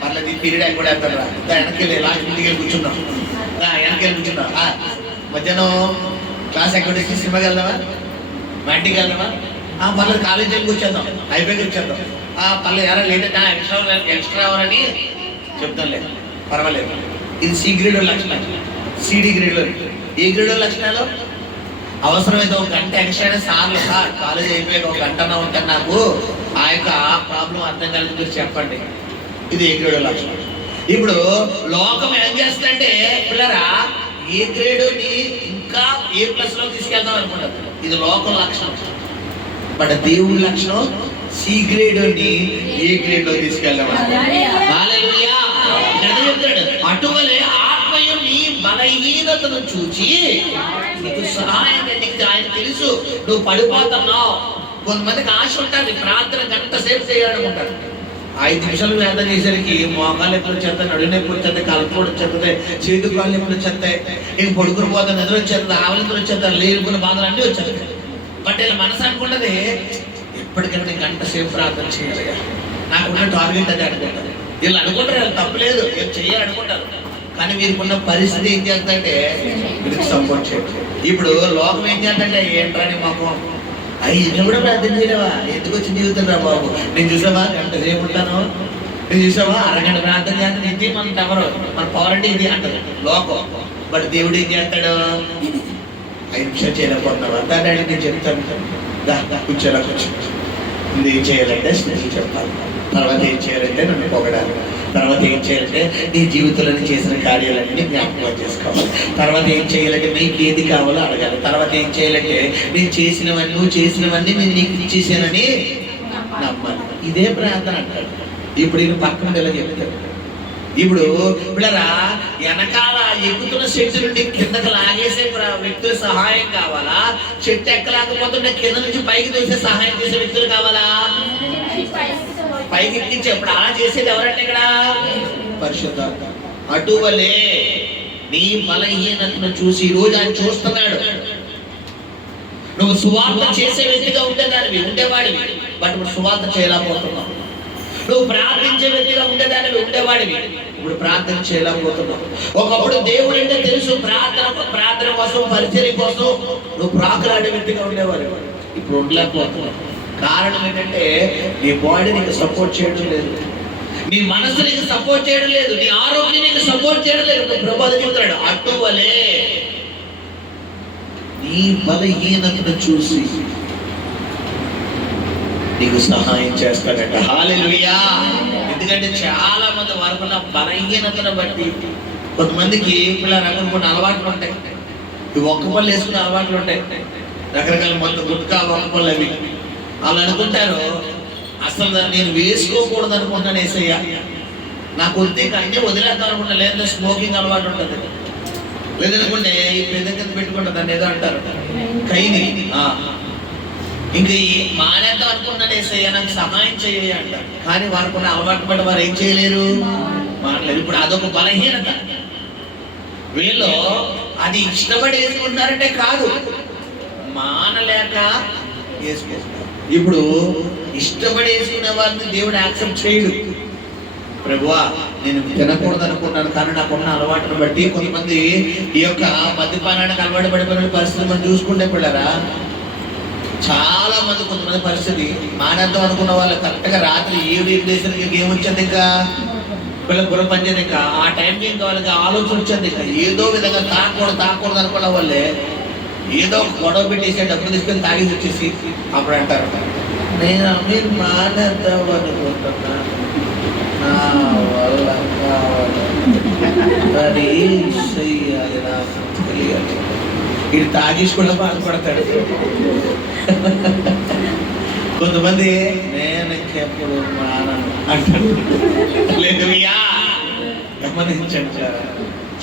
పర్లేదు ఈ పీరియడ్ అయిపోయి వెళ్తారు, వెనకెళ్ళి లాస్ట్ ఇంటికి వెళ్ళి కూర్చున్నాం, వెనకెళ్ళి కూర్చున్నాం, మధ్యాహ్నం క్లాస్ యాక్టివిటీస్కి సినిమాకి వెళ్దామా, మా ఇంటికి వెళ్దామా, పర్లేదు కాలేజీ వెళ్ళి కూర్చేద్దాం, అయిపోయి కూర్చేద్దాం, పర్లేదు ఎవరైనా లేట్ ఎక్స్ట్రా అవర్ని చెప్తాంలే పర్వాలేదు. ఇది సి గ్రేడ్ లక్షణాలు. సిడి గ్రేడ్, ఏ గ్రేడ్ లక్షణాలు? అవసరమైతే ఒక గంట ఎక్స్ట్రా సార్లు, సార్ కాలేజ్ అయిపోయాక ఒక గంటనే ఉంటాను, నాకు ఆ యొక్క ప్రాబ్లం అర్థం కాలేదు మీరు చెప్పండి. ఇది ఏ గ్రేడ్ లక్షణం. ఇప్పుడు లోకం ఏం చేస్తుందంటే పిల్లరా, ఏ గ్రేడ్ని ఇంకా ఏ ప్లస్ లో తీసుకెళ్దాం అనుకుంటారు. ఇది లోకం లక్షణం. బట్ దేవుడి లక్షణం సి గ్రేడ్ ని ఏ గ్రేడ్ లో తీసుకెళ్దాం. హల్లెలూయా. అటువలే ఆత్మయు నీ బలహీనతను చూచి నీకు సహాయం, ఆయన తెలుసు నువ్వు పడిపోతున్నావు. కొంతమందికి ఆశ ఉంటుంది, ప్రార్థన గంట సేపు చేయాలనుకుంటారు. 5 నిమిషాలు వేదన చేసరికి మోకాలు ఎప్పుడు వచ్చేస్తాయి, నడువు నొప్పి వచ్చేస్తాయి, కలుపుకోడు వచ్చేస్తాయి, చేతు కాళ్ళు ఎప్పుడు వచ్చేస్తాయి, ఇంక పడుకుని పోతాను, నిద్ర వచ్చేస్తుంది, ఆవలింతలు వచ్చేస్తారు, లేరుకున్న బాధలు అన్నీ వచ్చేస్తాయి. బట్ ఇలా మనసు అనుకుంటుంది, ఎప్పటికైనా నేను గంట సేపు ప్రార్థన చేయాలి, నాకున్న టార్గెట్ అది అనుకుంటారు. వీళ్ళు అనుకుంటారు, వీళ్ళు తప్పలేదు, వీళ్ళు చేయాలనుకుంటారు. కానీ వీరికున్న పరిస్థితి ఏం చేస్తుందంటే వీరికి సపోర్ట్ చేయదు. ఇప్పుడు లోకం ఏం చేస్తుందంటే, ఏంట్రాని మాకు 5 నిమిషాలు కూడా ప్రార్థన చేయలేవా, ఎందుకు వచ్చి జీవితం రా బాబు, నేను చూసావా గంట సేపు ఉంటాను, నేను చూసావా అరగంట ప్రార్థన చేస్తాను, ఇది మన ఎవరు మన పవర్ అంటే ఇది అంటారు లోకం. బట్ దేవుడు ఏం చేస్తాడు, 5 నిమిషాలు చేయలేకపోతున్నావు అంటాడు. నేను చెప్తాను, కూర్చోలా కూర్చో, ముందు ఏం చేయాలంటే స్నేహం చెప్పాలి, తర్వాత ఏం చేయాలంటే నన్ను పొగడాలి, తర్వాత ఏం చేయాలంటే నీ జీవితంలో చేసిన కార్యాలన్నీ జ్ఞాపకం చేసుకోవాలి, తర్వాత ఏం చేయాలంటే నీకు ఏది కావాలో అడగాలి, తర్వాత ఏం చేయాలంటే నేను నువ్వు చేసినవన్నీ నేను నీకు ఇచ్చేసానని నమ్మాలి. ఇదే ప్రార్థన అంటాడు. ఇప్పుడు ఈయన పక్కన ఇలా చెప్తాడు. ఇప్పుడు పిల్లరా, వెనకాల ఎక్కుతున్న చెట్టు నుండి కిందకు లాగేసే వ్యక్తుల సహాయం కావాలా, చెట్టు ఎక్కలేకపోతుంటే కింద నుంచి పైకి తోసే సహాయం చేసే వ్యక్తులు కావాలా, పైకి ఎక్కించి ఇప్పుడు అలా చేసేది ఎవరంటే ఇక్కడ పరిశుద్ధాత్మ. అటువలే నీ బలహీనతను చూసి ఈ రోజు ఆయన చూస్తున్నాడు. నువ్వు సువార్త చేసే వ్యక్తిగా ఉండేవాడివి, బట్ ఇప్పుడు సువార్త చేయలేకపోతున్నావు. నువ్వు ప్రార్థించే వ్యక్తిగా ఉండేవాడివి, ఇప్పుడు ప్రార్థన చేయలేకపోతున్నావు. ఒకప్పుడు దేవుడు అంటే తెలుసు, ప్రార్థన కోసం, పరిచర్య కోసం నువ్వు ప్రార్థనాడే వ్యక్తిగా ఉండేవాడు, ఇప్పుడు ఉండలేకపోతున్నావు. కారణం ఏంటంటే నీ బాడీ నీకు సపోర్ట్ చేయడం లేదు, నీ మనసు నీకు సపోర్ట్ చేయడం లేదు, నీ ఆరోగ్యం నీకు సపోర్ట్ చేయడం లేదు. ప్రభు చెప్తున్నాడు, అటువలే నీ బలహీనతను చూసి నీకు సహాయం చేస్తాడట. హల్లెలూయా. ఎందుకంటే చాలా మంది వరకున్న బలహీనతను బట్టి కొంతమందికి పిల్లలు కొన్ని అలవాట్లు ఉంటాయి, ఇవి ఒక్క పళ్ళు వేసుకునే అలవాట్లు ఉంటాయి, రకరకాల మొత్తం గుట్కా ఒక్క పళ్ళు అవి. వాళ్ళు అనుకుంటారు, అసలు నేను వేసుకోకూడదు అనుకుంటాను ఏసయ్య, నాకు వద్దే అన్నీ వదిలేద్దాం అనుకుంటా, లేదా స్మోకింగ్ అలవాటు ఉంటుంది, లేదనుకుంటే ఈ పెద్ద కింద పెట్టుకుంటుంది, దాన్ని ఏదో అంటారు కైని, ఇంకా మానేద్దాం అనుకున్నాను ఏసయ్య, నాకు సహాయం చేయ అంటారు. కానీ వారికి అలవాటు పడి వారు ఏం చేయలేరు, మానలేరు. ఇప్పుడు అదొక బలహీనత. వీళ్ళు అది ఇష్టపడి వేసుకుంటారంటే కాదు, మానలేక వేసుకుంటారు. ఇప్పుడు ఇష్టపడి వేసుకునే వారిని దేవుడు యాక్సెప్ట్ చేయడు. ప్రభువా నేను తినకూడదు అనుకున్నాను, కానీ నాకున్న అలవాటును బట్టి కొంతమంది ఈ యొక్క మద్యపానానికి అలవాటు పడిపోయిన పరిస్థితి మనం చూసుకుంటే పిల్లరా, చాలా మంది కొంతమంది పరిస్థితి మానేద్దాం అనుకున్న వాళ్ళు కరెక్ట్గా రాత్రి 7 దేశానికి గేమ్ వచ్చింది, ఇంకా పిల్లలు బుర్ర పనిచేది, ఇంకా ఆ టైంకి ఇంకా వాళ్ళకి ఆలోచన వచ్చింది, ఇంకా ఏదో విధంగా తాకూడదు అనుకున్న వాళ్ళే ఏదో గొడవ పెట్టేసి డబ్బులు తీసుకొని తాగేసి వచ్చేసి అప్పుడు అంటారు, నేను మానేద్దాం అనుకుంటున్నా, నా వల్ల కావాలి, చెయ్యాలి, నాకు తెలియాలి. ఇది తాగేసి కూడా బాధపడతాడు. కొంతమంది నేను ఇంకెప్పుడు మానను అంటాడు. లేదు గమనించండి,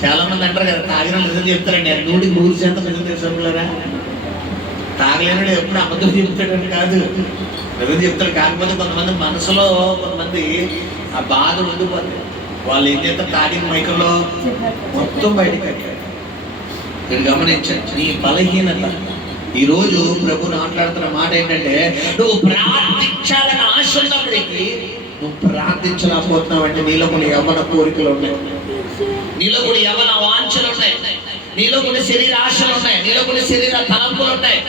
చాలా మంది అంటారు కదా, తాగిన నిజం చెప్తారండి, 100% నిజం తెలుసుకున్నారా, తాగలేనుడు ఎప్పుడు అబద్ధం చెప్తాడని కాదు, నిజం చెప్తాడు. కాకపోతే కొంతమంది మనసులో కొంతమంది ఆ బాధ ఉండిపోతుంది. వాళ్ళు ఏం చేస్తారు, తాగిన మైకంలో మొత్తం బయటకు కట్టారు. మీరు గమనించండి, నీ బలహీనత. ఈరోజు ప్రభు మాట్లాడుతున్న మాట ఏంటంటే, నువ్వు ప్రార్థించాలని ఆశ ఉన్నప్పటికీ నువ్వు ప్రార్థించలేకపోతున్నావు అంటే నీలో కొన్ని యవ్వన కోరికలు ఉన్నాయి, నీలో కొన్ని యవ్వన వాంఛలు ఉన్నాయి, నీలో కొన్ని శరీర ఆశలు ఉన్నాయి, నీలో కొన్ని శరీర తలంపులు ఉన్నాయి.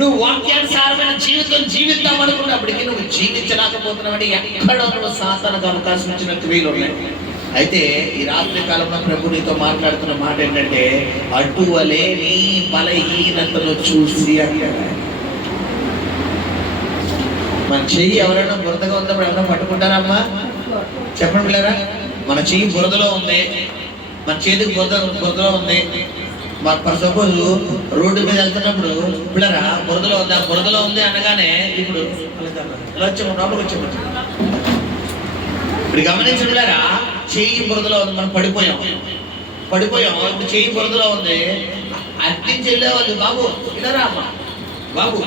నువ్వు వాక్యానుసారమైన జీవితం జీవిద్దాం అనుకున్నప్పటికీ నువ్వు జీవించలేకపోతున్నావు అంటే ఎక్కడో నువ్వు సాతానుకు అవకాశం ఇచ్చిన క్రియలు ఉన్నాయి. అయితే ఈ రాత్రి కాలంలో ప్రభు నీతో మాట్లాడుతున్న మాట ఏంటంటే, అటువలే నీ బలహీనతను చూసి అంటారు. మన చెయ్యి ఎవరైనా బురదగా ఉన్నప్పుడు ఎవరైనా పట్టుకుంటారమ్మా? చెప్పండి పిల్లరా. మన చెయ్యి బురదలో ఉంది, మన చేతికి బురదలో ఉంది. ఫర్ సపోజ్ రోడ్డు మీద వెళ్తున్నప్పుడు పిల్లరా బురదలో ఉంది, ఆ బురదలో ఉంది అనగానే ఇప్పుడు ఇలా వచ్చాము, లోపలికి వచ్చాము. ఇప్పుడు గమనించండి పిల్లరా, చెయ్యి బురదలో ఉంది, మనం పడిపోయాం. ఇప్పుడు చెయ్యి బురదలో ఉంది. అట్టించి వెళ్ళే వాళ్ళు, బాబు ఇలా రా అమ్మ, బాబు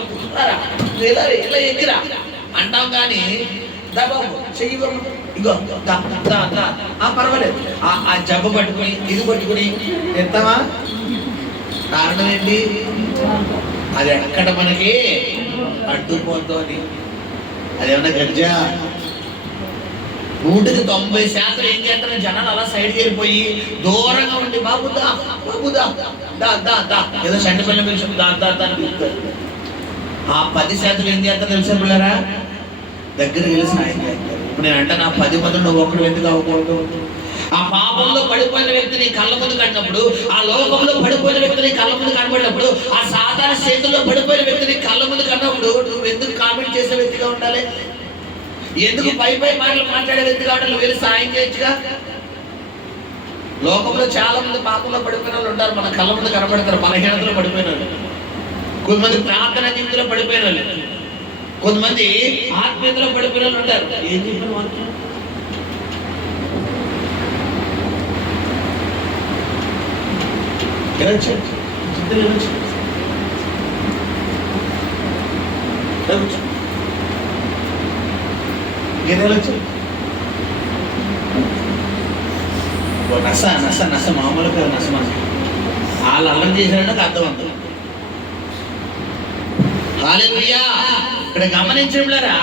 ఇలా ఇలా ఎక్కిరా అంటాం. కానీ దా బాబు చెయ్యి ఇగో పర్వాలేదు, ఆ జబ్బు పట్టుకుని ఇది పట్టుకుని ఎత్తామా? కారణం ఏంటి? అది ఎక్కడ మనకి అడ్డుపోద్దు అని. అదేమన్నా గర్జా? 190% ఏం చేస్తారు, జనాలు అలా సైడ్కి వెళ్ళిపోయి దూరంగా ఉండి బాబుదా బాబుదా దా దా దా ఏదో సండి పిల్లల విషయం దా దా దా అని పిలుస్తారు. ఆ 10% ఏం చేస్తారు తెలుసా పిల్లరా? దగ్గరికి వెళ్ళి సాయం చేస్తారు. ఇప్పుడు నేను అంటే నా 10 మంది నువ్వు ఒకడు ఎందుకు అవ్వకూడదు? ఆ పాపంలో పడిపోయిన వ్యక్తిని కళ్ళ ముందు కట్టినప్పుడు, ఆ లోకంలో పడిపోయిన వ్యక్తిని కళ్ళ ముందు కనబడినప్పుడు, ఆ సాధారణ చేతుల్లో పడిపోయిన వ్యక్తిని కళ్ళ ముందు కన్నప్పుడు నువ్వు ఎందుకు కామెంట్ చేసే వ్యక్తిగా ఉండాలి? ఎందుకు పై మాటలు మాట్లాడే వ్యక్తిగా ఉండాలి? నువ్వు వెళ్ళి సాయం చేయొచ్చుగా. లోకంలో చాలా మంది పాపంలో పడిపోయిన వాళ్ళు ఉంటారు, మన కళ్ళ ముందు కనబడతారు. బలహీనతలో పడిపోయిన వాళ్ళు, కొంతమంది ప్రార్థన జీవితంలో పడిపోయిన వాళ్ళు, కొంతమంది ఆత్మీయతలో పడిపోయిన వాళ్ళు ఉంటారు. ఏం చెప్పిన వాక్యం? నస మామూలుగా నస వాళ్ళు అల్లం చేశారంటే అర్థవంతం. హల్లెలూయా. ఇక్కడ గమనించలేరా,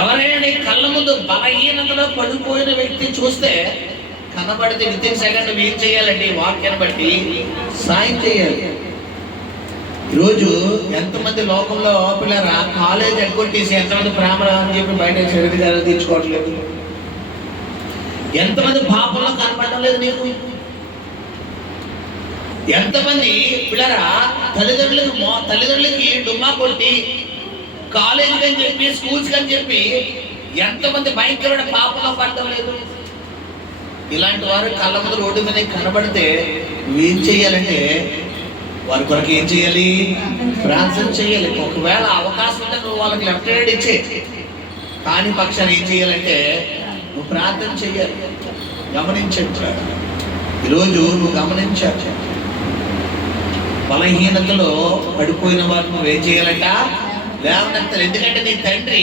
ఎవరైనా నీ కళ్ళ ముందు బలహీనతలో పడిపోయిన వ్యక్తి చూస్తే కనబడితే వితిన్ సెకండ్ నువ్వు ఏం చేయాలంటే వాక్యాన్ని బట్టి సాయం చేయాలి. ఈరోజు ఎంతమంది లోకంలో పిల్లరా కాలేజ్ ఎగ్గొట్టేసి ఎంతమంది ప్రేమ అని చెప్పి బయట శరీరాలు తీర్చుకోవట్లేదు, ఎంతమంది పాపంలో కనపడడం లేదు నీకు, ఎంతమంది పిల్లరా తల్లిదండ్రులకి డుమ్మా కొట్టి కాలేజీకి అని చెప్పి స్కూల్స్కి అని చెప్పి ఎంతమంది భయంకరమైన పాపంలో పడటం లేదు. ఇలాంటి వారు కళ్ళ ముందు రోడ్డు మీద కనబడితే నువ్వేం చెయ్యాలంటే వారి కొరకు ఏం చేయాలి? ప్రార్థన చేయాలి. ఒకవేళ అవకాశం ఉంటే నువ్వు వాళ్ళకి లెఫ్ట్ హ్యాండ్ ఇచ్చే, కానీ పక్షాన్ని ఏం చేయాలంటే నువ్వు ప్రార్థన చేయాలి. గమనించచ్చు, ఈరోజు నువ్వు గమనించచ్చు, బలహీనతలో పడిపోయిన వారు నువ్వేం చేయాలంట? లేవనెత్తాలి. ఎందుకంటే నీ తండ్రి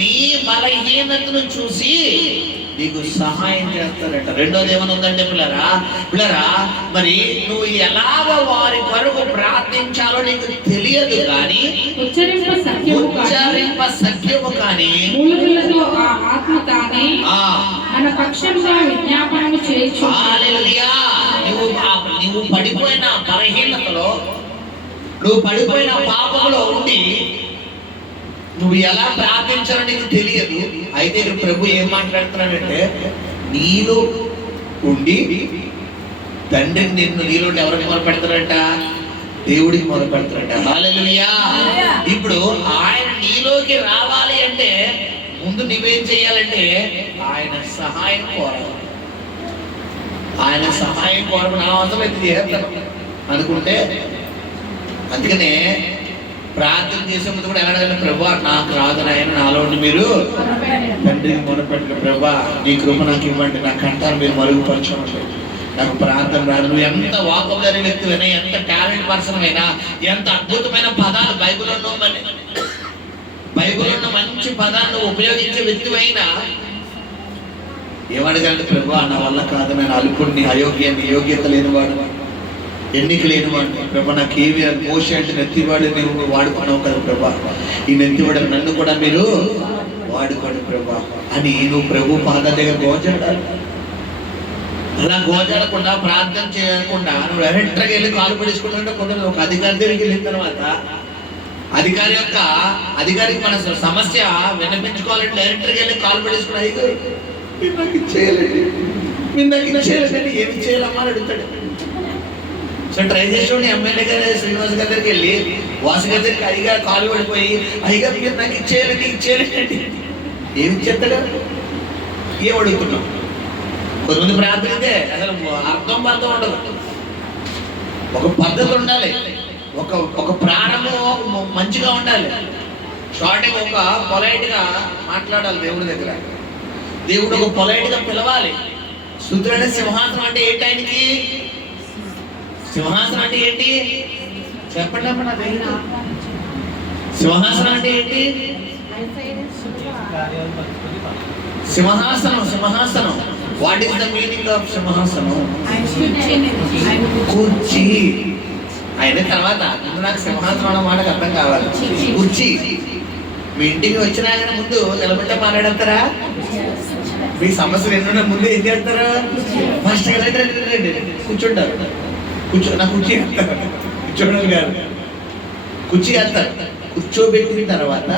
నీ బలహీనతను చూసి నీకు సహాయం చేస్తారట. రెండోది ఏమైనా ఉందంటే పిల్లరా మరి నువ్వు ఎలాగ వారి కొరకు ప్రార్థించాలో నీకు తెలియదు, కానీ ఉచ్చరింప సఖ్యము కానీ మన పక్షంగా విజ్ఞాపనము చేయొచ్చు. హల్లెలూయా. నువ్వు పడిపోయిన బలహీనతలో, నువ్వు పడిపోయిన పాపంలో ఉండి నువ్వు ఎలా ప్రార్థించాలో నీకు తెలియదు. అయితే ప్రభు ఏం మాట్లాడుతున్నాడంటే, నీలో ఉండి తండ్రికి నీలో ఎవరికి మొదలు పెడతారంట? దేవుడికి మొదలు పెడతారంట. హల్లెలూయా. ఇప్పుడు ఆయన నీలోకి రావాలి అంటే ముందు నువ్వేం చేయాలంటే ఆయన సహాయం కోరాలి. ఆయన సహాయం కోరకు నా అవసరం అయితే చేస్తాను అనుకుంటే, అందుకనే ప్రార్థన చేసే ముందు కూడా ఎలా అడగాలి? ప్రభా నాకు రాదు నాయన, నాలో ఉండి మీరు తండ్రికి మొదలుపెట్టిన ప్రభా నీ కృప నాకు ఇవ్వండి, నా కంటాన్ని మీరు మరుగుపరచండి, నాకు ప్రార్థన రాదు. నువ్వు ఎంత వాకబులరీ వ్యక్తివైనా, ఎంత టాలెంట్ పర్సన్ అయినా, ఎంత అద్భుతమైన పదాలు బైబిల్లో ఉన్న మంచి పదాలను ఉపయోగించే వ్యక్తివైనా ఏమడగలంటే, ప్రభు నా వల్ల కాదు, నేను అల్పుడిని, అయోగ్యాన్ని, యోగ్యత లేనివాడు, ఎన్నిక లేనివాడు ప్రభా, నాకు ఏమి మోషే అంటే నెత్తివాడు నువ్వు వాడుకున్నావు కదా ప్రభా, ఈ నెత్తివాడు నన్ను కూడా మీరు వాడుకోండి ప్రభా అని నువ్వు ప్రభు పాదాల దగ్గర గోజాడాలి. అలా గోజాడకుండా, ప్రార్థన చేయకుండా నువ్వు డైరెక్ట్గా వెళ్ళి కాలు పడేసుకుంటుంటే కొందరు ఒక అధికారి దగ్గరికి వెళ్ళిన తర్వాత అధికారికి మన సమస్య విన్నపించుకోవాలంటే డైరెక్ట్గా వెళ్ళి కాలు పడేసుకుని, అయ్యారు మీరు నాకు ఇచ్చేయాలండి, మీరు నాకు ఇచ్చేయాలండి, ఏమి చేయాలమ్మా అని అడుగుతాడు. సో ట్రై చేసేవాడిని ఎమ్మెల్యే గారు శ్రీనివాస్ గారి దగ్గరికి వెళ్ళి వాసు గారి దగ్గరికి అయ్యగారు కాలు పడిపోయి, అయ్యగారు మీరు నాకు ఇచ్చేయాలండి ఏమి ఇచ్చేస్తాడు? ఏం అడుగుతున్నాం? కొంతమంది ప్రార్థన అసలు అర్థం ఉండదు. ఒక పద్ధతి ఉండాలి, ఒక ప్రాణము మంచిగా ఉండాలి. స్టార్టింగ్ ఒక పొలైట్గా మాట్లాడాలి దేవుడి దగ్గర. దేవుడు ఒక పొలైట్గా పిలవాలి. శుద్ధుడైన సింహాసనం అంటే ఏంటి? ఆయనకి సింహాసనం అంటే ఏంటి చెప్పండి అమ్మా. సింహాసనం అంటే ఏంటి? సింహాసనం. What is the meaning of సింహాసనం? కుర్చీ. అయిన తర్వాత నాకు సింహాసనం అన్న మాటకు అర్థం కావాలి. కుర్చీ. మీ ఇంటికి వచ్చినా కానీ ముందు నిలబెట్ట మాట్లాడతారా? మీ సమస్యలు ఎన్నున్న ముందు ఏం చేస్తారా? ఫస్ట్ కూర్చుంటారు. నా కుర్చీ వేస్తారు, కూర్చోవడం కాదు, కుర్చీ వేస్తారు. కూర్చోబెట్టిన తర్వాత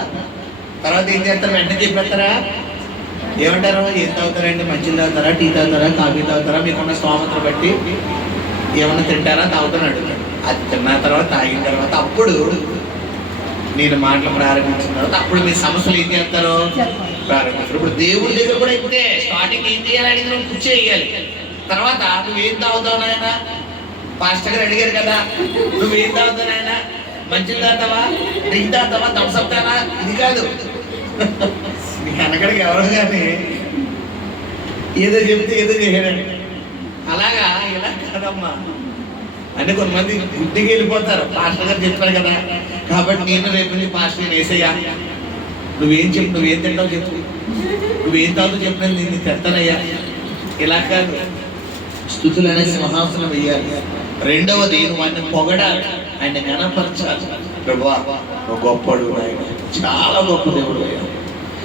ఏం చేస్తారు? వెంటనే చెప్పేస్తారా? ఏమంటారు? ఏం తాగుతారండి? మంచిలు తాగుతారా, టీ తాగుతారా, కాఫీ తాగుతారా, మీకున్న స్తోమతను బట్టి ఏమన్నా తింటారా, తాగుతారని అడుగుతాడు. అది తిన్న తర్వాత, తాగిన తర్వాత అప్పుడు నేను మాటలు ప్రారంభించిన తర్వాత అప్పుడు మీ సమస్యలు ఏం చేస్తారు? ప్రారంభిస్తారు. ఇప్పుడు దేవుడి దగ్గర కూడా ఇంతే. స్టార్టింగ్ ఏం చేయాలని నువ్వు కుర్చీ వేయాలి. తర్వాత నువ్వేం తాగుతావు నాయన? పాస్టర్ గారు అడిగారు కదా, నువ్వేం తాగుతావు నాయన? మంచిలు తాగుతావా, డ్రింక్ తాగుతావా, థమ్స్అప్ తానా? ఇది కాదు. నీకు అనకడికి ఎవరు కానీ ఏదో చెప్తే ఏదో చేయడండి. అలాగా ఇలా కాదమ్మా. అంటే కొంతమంది గుడ్డికి వెళ్ళిపోతారు. పాస్టర్ గారు చెప్పారు కదా కాబట్టి నేను రేపు నుంచి పాస్టర్ వేసయ్యా, నువ్వేం తింటావు చెప్పు, నువ్వేం తాగుతావు చెప్పినది నేను తిడతానయ్యా. ఇలా కాదు. స్తుతులు అనే సింహాసనం వేయాలి. రెండవది నువ్వు ఆయన పొగడాలి, ఆయన గణపరచాలి. ప్రభువా నువ్వు గొప్పడు, ఆయన చాలా గొప్ప దేవుడు అయ్యా,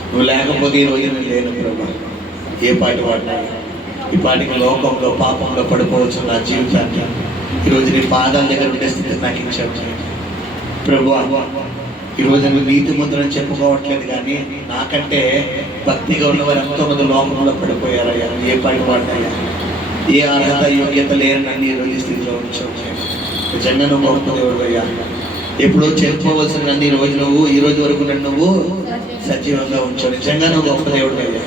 నువ్వు లేకపోతే ఈ రోజు నేను లేను ప్రభా. ఏ పాటి వాడినా ఈ పాటికి లోకంలో పాపంలో పడిపోవచ్చు నా జీవితాన్ని ఈరోజు నీ పాదాల దగ్గర ఉండే స్థితి నాకు ఇచ్చావు ప్రభువా. ఈరోజు నువ్వు నీతి ముద్రని చెప్పుకోవట్లేదు కానీ నాకంటే భక్తిగా ఉన్నవారు ఎంతో మంది లోకంలో పడిపోయారయ్యా. ఏ పాటి వాడినయ్యా, ఏ అర్హత యోగ్యత లేని నన్ను ఈరోజు ఈ స్థితిలో ఉంచావు. నిజంగా నువ్వు గొప్ప దేవుడు అయ్యా. ఎప్పుడో చెప్పుకోవాల్సిన నన్ను ఈ రోజు వరకు నువ్వు సజీవంగా ఉంచావు. నిజంగా నువ్వు గొప్ప దేవుడు అయ్యా.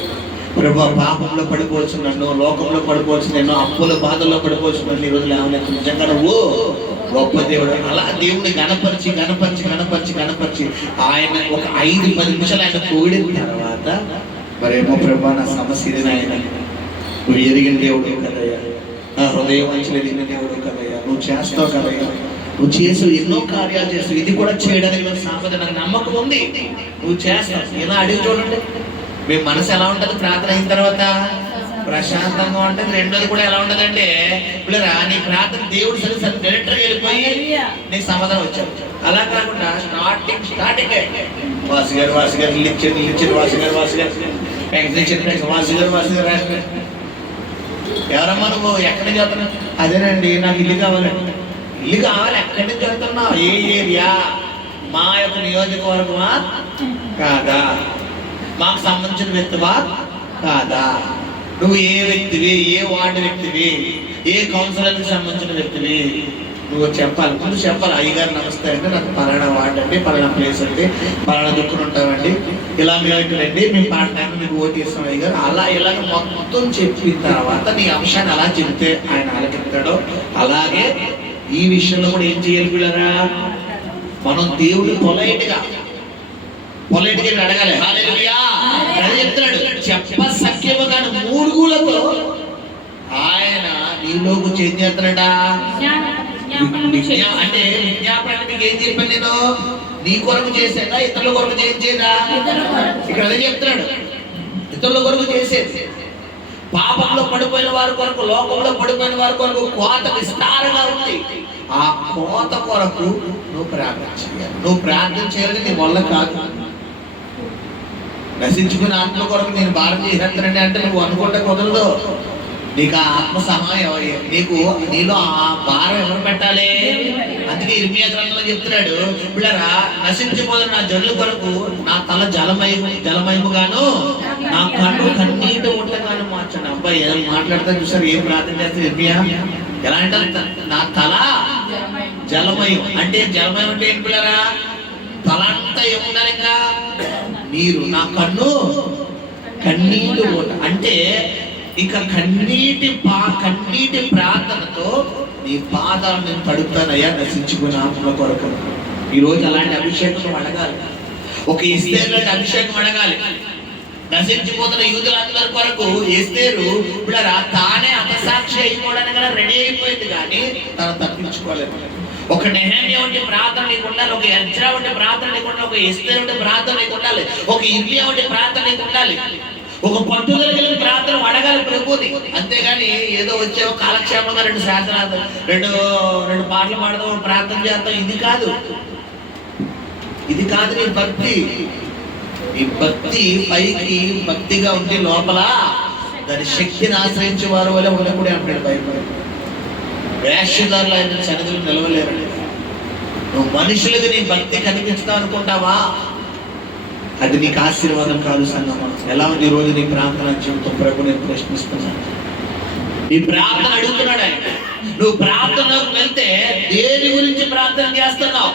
ప్రభా పాపంలో పడిపోవచ్చు నన్ను, లోకంలో పడిపోవచ్చు నేను, అప్పుల బాధల్లో పడిపోవచ్చు నన్ను ఈరోజు లేవలేదు. నిజంగా నువ్వు గొప్ప దేవుడు. అలా దేవుని గణపరిచి ఆయన ఒక 5-10 నిమిషాలు ఆయన కూడిన తర్వాత మరేమో ప్రభా నా సమస్య ఇది నాయన, నువ్వు ఎరిగిన దేవుడు కదయ్యా, నా హృదయం మంచి ఎరిగిన దేవుడు కదయ్యా, నువ్వు చేస్తావు కదయ్యా, నువ్వు చేసు ఎన్నో కార్యాలు చేస్తావు, ఇది కూడా చేయడానికి నాకు సామర్థ్యం, నాకు నమ్మకం ఉంది, నువ్వు చేస్తావు. ఇలా అడిగి చూడండి, మీ మనసు ఎలా ఉంటుంది ప్రార్థన అయిన తర్వాత? ప్రశాంతంగా ఉంటుంది. రెండోది కూడా ఎలా ఉంటుందంటే, ఇప్పుడు నీ ప్రార్థన దేవుడు సరే డైరెక్టర్గా వెళ్ళిపోయి నీకు సమాధానం వచ్చావు. అలా కాకుండా స్టార్టింగ్ వాసు గారు నిలిచారు వాసు గారు ఎవరమ్మా నువ్వు ఎక్కడి నుంచి వెళ్తున్నావు? అదేనండి నాకు ఇల్లు కావాలండి. ఇల్లు కావాలి, ఎక్కడి నుంచి వెళ్తున్నావు? ఏ ఏరియా? మా యొక్క నియోజకవర్గమా కాదా? మాకు సంబంధించిన వ్యక్తివా కాదా? నువ్వు ఏ వ్యక్తివి, ఏ వార్డు వ్యక్తివి, ఏ కౌన్సిలర్కి సంబంధించిన వ్యక్తివి నువ్వు చెప్పాలి. ముందు చెప్పాలి, అయ్యగారు నమస్తే అంటే నాకు పలానా వార్డు అండి, పలానా ప్లేస్ అండి, పలానా దుక్కులు ఉంటామండి, ఇలా మీరండి మేము పాడటానికి మీకు ఓటు ఇస్తాం అయ్యగారు. అలా ఇలాగ మొత్తం చెప్పిన తర్వాత నీ అంశాన్ని అలా చెప్తే ఆయన ఆలకిస్తాడో, అలాగే ఈ విషయంలో కూడా ఏం చేయాలి పిల్లరా? మనం దేవుడు పొలైట్గా అడగాలి. హల్లెలూయా చెప్తున్నాడు, చెప్ప సఖ్యము కాని మూడుగులతో ఆయన నీ నీలోకి వచ్చి ఏం చేస్తాడట? విజ్ఞాపనము చేయుచు. అంటే విజ్ఞాపన అంటే మీకు ఏం చెప్పాను నేను? నీ కొరకు చేసేదా ఇతరుల కొరకు చేయించేదా? ఇక్కడ అదే చెప్తున్నాడు, ఇతరుల కొరకు చేసేది. పాపంలో పడిపోయిన వారి కొరకు, లోకంలో పడిపోయిన వారి కొరకు కోత విస్తారంగా ఉంది. ఆ కోత కొరకు నువ్వు ప్రార్థన చేయాలి. నువ్వు ప్రార్థన చేయాలని నీ వల్ల కాదు. నశించుకుని ఆత్మ కొరకు నేను భారం చేసేస్తానండి అంటే నువ్వు అనుకుంటే కుదరదు. నీకు ఆ ఆత్మ సహాయం, నీకు నీలో ఆ భారం ఎవరు పెట్టాలి? అందుకే ఇర్మియా గ్రంథంలో చెప్తున్నాడు, పిల్లరా నశించిపోయిన నా జనుల కొరకు నా తల జలమయముగాను నా కన్ను కన్నీటి ఉండగాను మార్చండి. అబ్బాయి ఏం మాట్లాడతా చూసారు, ఏం ప్రార్థన చేస్తారు ఇర్మియా? ఎలా అంటారు? నా తల జలమయం. అంటే జలమయం అంటే ఏంటి పిల్లరా? తల అంతా ఏముండాలి? ఇంకా నీరు. నా కన్ను కన్నీటి అంటే ఇక కన్నీటి ప్రార్థనతో నీ పాదాలు నేను తడుపుతానయ్యా నశించుకున్న ఆత్మల కొరకు. ఈరోజు అలాంటి అభిషేకం అడగాలి. ఒక ఎస్తేరు లాంటి అభిషేకం అడగాలి. నశించిపోతున్న యూదులందరి కొరకు ఎస్తేరు పిల్లరా తానే హతసాక్షి అయిపోవడానికి కూడా రెడీ అయిపోయింది, కానీ తను తప్పించుకోలేదు. ఒక నెహెమ్యా వంటి ప్రార్థన నీకు ఉండాలి, ఒక ఎజ్రా వంటి ప్రార్థన నీకు ఉండాలి, ఒక ఎస్తేరు వంటి ప్రార్థన నీకు ఉండాలి, ఒక ఇర్మియా వంటి ప్రార్థన నీకు ఉండాలి. ఒక పట్టుదల కలిగిన ప్రార్థన అడగాలి ప్రభుని. అంతేగాని ఏదో వచ్చే కాలక్షేమంగా రెండు శాసనాలు రెండు పాటలు పాడదాం, ప్రార్థన చేద్దాం, ఇది కాదు నీ భక్తి. నీ భక్తి పైకి భక్తిగా ఉంటే లోపల దాని శక్తిని ఆశ్రయించే వారు వల్ల ఉండకూడే అంటాడు బైబిల్. వేషధారులు ఆయన సన్నిధిలో నిలవలేరు. నువ్వు మనుషులకు నీ భక్తి కనిపిస్తావు అనుకుంటావా? అది నీకు ఆశీర్వాదం కాదు సంగమా. ఎలా ఉంది ఈరోజు నీ ప్రార్థన జీవితం? ప్రభు నేను ప్రశ్నిస్తున్నాను. నీ ప్రార్థన అడుగుతున్నాడు ఆయన. నువ్వు ప్రార్థనలోకి వెళ్తే దేని గురించి ప్రార్థన చేస్తున్నావు?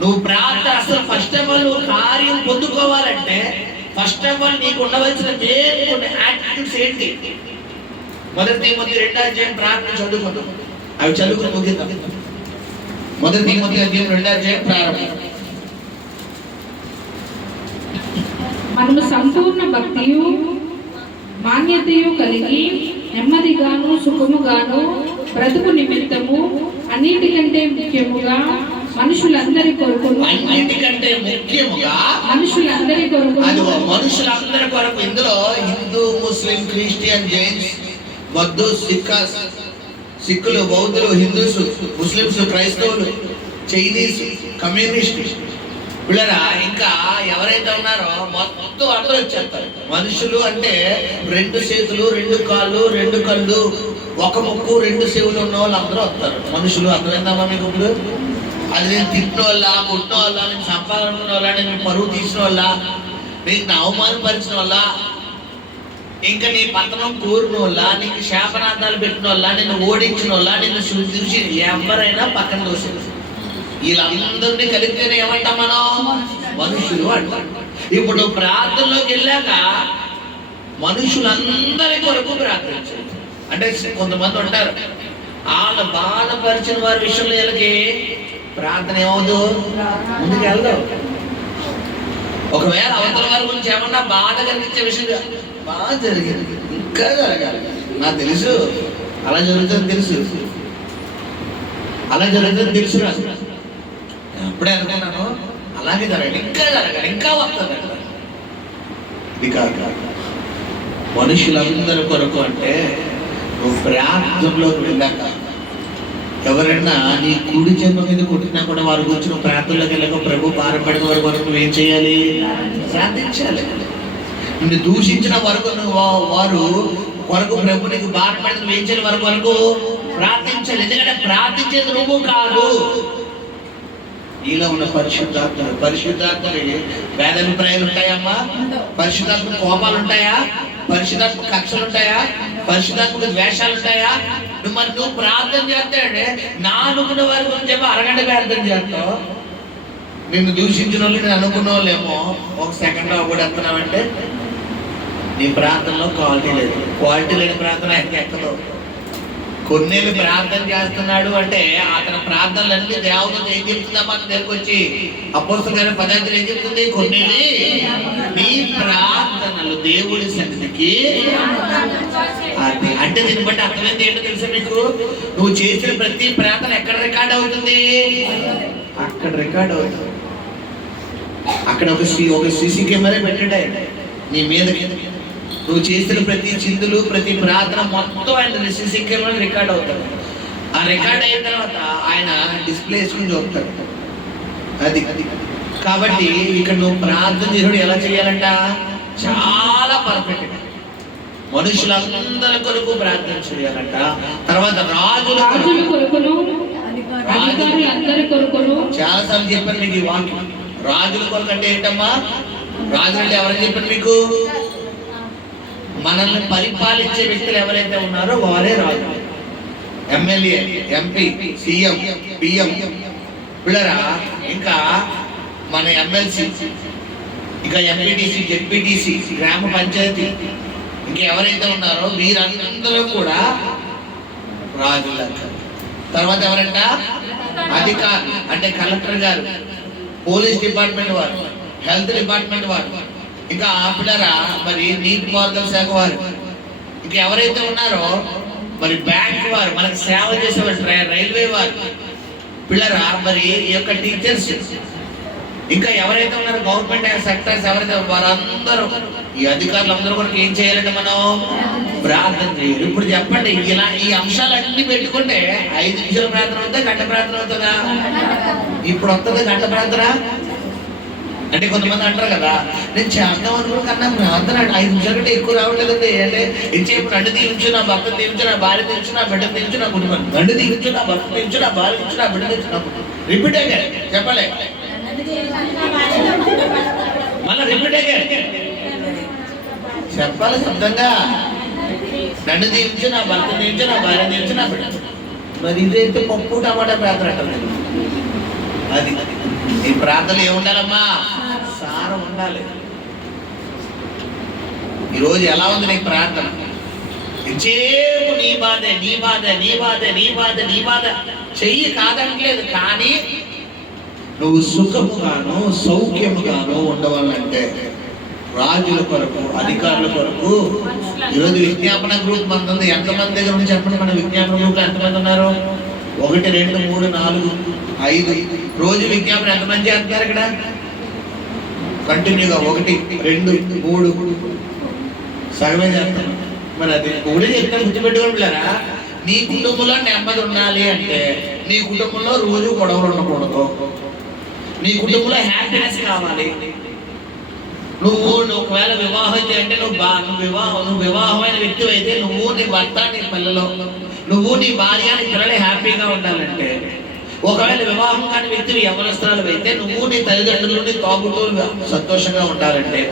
నువ్వు ప్రార్థన అసలు ఫస్ట్ ఆఫ్ ఆల్ నువ్వు కార్యం పొందుకోవాలంటే ఫస్ట్ ఆఫ్ ఆల్ నీకు ఉండవలసిన కొన్ని యాటిట్యూడ్స్ ఏంటి? మొదటి తిమోతి 2 ప్రార్థన చదువుకోదు, అవి చదువుకుని ముగిద్దాం. మొదటి తిమోతి 2 ప్రారంభం. మనము సంపూర్ణ భక్తియు మాన్యతయు కలిగి నెమ్మదిగాను సుఖముగాను బ్రతుకు నిమిత్తము అన్నిటికంటే ముఖ్యముగా మనుషులందరి కొరకు మనుషులందరి కొరకు. ఇందులో హిందూ, ముస్లిం, క్రిస్టియన్, జైన్స్, బౌద్ధు, సిక్కులు, బౌద్ధులు, హిందూస్, ముస్లింస్, క్రైస్తవులు, చైనీస్, కమ్యూనిస్ట్ పిల్లరా ఇంకా ఎవరైతే ఉన్నారో మొత్తం అందరూ వచ్చేస్తారు. మనుషులు అంటే 2 చేతులు, 2 కాళ్ళు, 2 కళ్ళు, 1 ముక్కు, 2 చెవులు ఉన్న వాళ్ళు అందరూ వస్తారు. మనుషులు అర్థమైందమ్మా మీకు? ఇప్పుడు అది నేను తిట్టిన వాళ్ళ, కొట్టిన వాళ్ళ, నేను సంపాదన వాళ్ళ, నేను పరువు తీసిన వాళ్ళ, నీకు అవమానపరిచిన వాళ్ళ, ఇంకా నీ పతనం కోరిన వాళ్ళ, నీకు శాపనార్థాలు పెట్టిన వాళ్ళ, నిన్ను ఓడించిన వాళ్ళ, నిన్ను చూసి ఎవరైనా పక్కన దోషం. వీళ్ళందరినీ కలిపితేనే ఏమంటాం మనం? మనుషులు అంటాం. ఇప్పుడు ప్రార్థనలోకి వెళ్ళాక మనుషులందరి కొరకు ప్రార్థించాలి. అంటే కొంతమంది ఉంటారు, వాళ్ళు బాధపరిచిన వారి విషయంలో వీళ్ళకి ప్రార్థన ఏమవుదు, ముందుకు వెళ్దాం. ఒకవేళ అవతల వారి గురించి ఏమన్నా బాధ కలిగించే విషయం బాగా జరిగింది, ఇంకా జరగాలి, నాకు తెలుసు అలా జరుగుతుంది, తెలుసు రాదు. అప్పుడే అనుకున్నాను అలాగే జరగాలి, ఇంకా వస్తుంది. ఇది కాదు మనుషులందరి కొరకు. అంటే నువ్వు ప్రార్థనలోకి వెళ్ళాక ఎవరైనా నీ కుడి చెంప మీద కొట్టినా కూడా వారి గురించి నువ్వు ప్రార్థనలోకి వెళ్ళాక ప్రభు భారపడిన వారి వరకు నువ్వేం చేయాలి? ప్రార్థించాలి. నిన్ను దూషించిన వరకు వారు కొరకు ప్రభు నీకు భారపడిన నువ్వేం చేయాలి? వారి వరకు ప్రార్థించాలి. ఎందుకంటే ప్రార్థించేది నువ్వు కాదు, నీలో ఉన్న పరిశుద్ధాత్మకి భేదాభిప్రాయాలు ఉంటాయమ్మా? పరిశుద్ధాత్మ కోపాలు ఉంటాయా? పరిశుద్ధాత్మ కక్షలు ఉంటాయా? పరిశుద్ధాత్మక ద్వేషాలు ఉంటాయా? నువ్వు ప్రార్థన చేస్తాడే నా అనుకున్న వారి గురించి ఏమో అరగంట ప్రార్థన చేస్తావు. నిన్ను దూషించిన వాళ్ళు నేను అనుకున్న వాళ్ళేమో 1 సెకండ్లో ఒకడెత్తున్నావంటే నీ ప్రార్థనలో క్వాలిటీ లేదు. క్వాలిటీ లేని ప్రార్థన ఎక్కదు. కొన్నేళ్ళు ప్రార్థన చేస్తున్నాడు అంటే అతని ప్రార్థనలన్నీ దేవుడు ఏం చెప్తుందా మన దగ్గరకు వచ్చి అపోస్తలుల గారి 10 ఏం చెప్తుంది? కొన్నేళ్ళు నీ ప్రార్థనలు దేవుడి సన్నిధికి. అది అంటే దీన్ని బట్టి అర్థమైంది ఏంటో తెలుసా మీకు? నువ్వు చేసిన ప్రతి ప్రార్థన ఎక్కడ రికార్డ్ అవుతుంది? అక్కడ రికార్డ్ అవుతుంది. అక్కడ ఒక సీసీ కెమెరా పెట్టాడు ఆయన నీ మీదకి. నువ్వు చేసిన ప్రతి చిందులు ప్రతి ప్రార్థన మొత్తం ఆయన సీసీ కెమెరా రికార్డ్ అవుతాడు. ఆ రికార్డ్ అయిన తర్వాత ఆయన డిస్ప్లే వేసుకుని చూపుతాడు. అది కాబట్టి ఇక్కడ నువ్వు ప్రార్థన దేవుడు ఎలా చేయాలంట? చాలా పర్ఫెక్ట్. మనుషులందరి కొరకు ప్రార్థన చేయాలంట. తర్వాత రాజుల కొరకును అధికారులందరి కొరకును. చాలా సార్లు చెప్పాను మీకు ఈ వాక్యం. రాజుల కొరకు అంటే ఏంటమ్మా? రాజులు అంటే ఎవరని చెప్పాను మీకు? మనల్ని పరిపాలించే వ్యక్తులు ఎవరైతే ఉన్నారో వారే రాజు. ఎమ్మెల్యే, ఎంపీ, సీఎం, పిఎం పిల్లరా, ఇంకా మన ఎమ్మెల్సీ, ఇంకా ఎంపీటీసీ, జెడ్పీటీసీ, గ్రామ పంచాయతీ, ఇంకా ఎవరైతే ఉన్నారో వీరందరూ కూడా రాజులు. తర్వాత ఎవరంట? అధికారులు అంటే కలెక్టర్ గారు, పోలీస్ డిపార్ట్మెంట్ వారు, హెల్త్ డిపార్ట్మెంట్ వారు, ఇంకా పిల్లరా మరి నీటిపారుదల శాఖ వారు, ఇంకా ఎవరైతే ఉన్నారో మరి బ్యాంక్ వారు, మనకు సేవ చేసేవారు, రైల్వే వారు, పిల్లరా మరి ఈ యొక్క టీచర్స్, ఇంకా ఎవరైతే ఉన్నారో గవర్నమెంట్ సెక్టర్స్ ఎవరైతే వారందరూ, ఈ అధికారులందరూ కూడా ఏం చేయాలంటే మనం ప్రార్థన చేయాలి. ఇప్పుడు చెప్పండి, ఇలా ఈ అంశాలన్నీ పెట్టుకుంటే 5 నిమిషాల ప్రార్థన అవుతుందా, గంట ప్రార్థన అవుతుందా? ఇప్పుడు వస్తుంది గంట ప్రార్థన. అంటే కొంతమంది అంటారు కదా, నేను చేద్దాం అనుకున్న కన్నా ప్రార్థన 5 నిమిషాల కంటే ఎక్కువ రావట్లేదండి. అంటే ఇచ్చేపు నన్ను దీవించు, నా భర్తను దీవించు, నా భార్య దీవించు, నా బిడ్డను దీవించు, నా కుటుంబం నన్ను దీవించు, నా భర్తను దీవించు, నా భార్య దీవించు, నా బిడ్డ దీవించు. రిపీట్ అయ్యా చెప్పలే, మళ్ళీ రిపీట్ అయ్యా చెప్పాలి శబ్దంగా. నన్ను దీవించు, నా భర్త దీవించు, నా భార్య దీవించు, నా బిడ్డ. మరి ఇదైతే పప్పు టమాటా ప్రార్థన అంటారు. అది ఈ ప్రార్థనలు ఏముండాలమ్మా? సారం ఉండాలి. ఈరోజు ఎలా ఉంది నీ ప్రార్థన? ఇచ్చేపు నీ బాధ, నీ బాధ, నీ బాధ, నీ బాధ, నీ బాధ. చెయ్యి కాదనట్లేదు, కానీ నువ్వు సుఖముగాను సౌఖ్యముగాను ఉండవాలంటే రాజుల కొరకు, అధికారుల కొరకు. ఈరోజు విజ్ఞాపన గ్రూప్ మనది ఎంతమంది దగ్గర ఉంది చెప్పండి? మన విజ్ఞాపన గ్రూప్ లో ఎంతమంది ఉన్నారు? 1, 2, 3, 4, 5 రోజు విజ్ఞాపన ఎంతమంది చేస్తున్నారు ఇక్కడ? కంటిన్యూగా 1, 2, 3 సగమే చేస్తారు. మరి అది ఒకటే చెప్తాను, గుర్తుపెట్టుకోలేరా? నీ కుటుంబంలో నెమ్మది ఉండాలి అంటే నీ కుటుంబంలో రోజు గొడవలు ఉండకూడదు. నీ కుటుంబంలో హ్యాపీనెస్ కావాలి. నువ్వు ఒకవేళ వివాహం చేయంటే నువ్వు వివాహమైన వ్యక్తి అయితే నువ్వు, నీ భర్త, నీ పిల్లలు, నువ్వు, నీ భార్య, నీ పిల్లలు హ్యాపీగా ఉండాలంటే, ఒకవేళ వివాహం కాని వ్యక్తి యవనస్తురాలు అయితే నువ్వు, నీ తల్లిదండ్రులు, నీ తోబుట్టువులు సంతోషంగా ఉండాలంటే,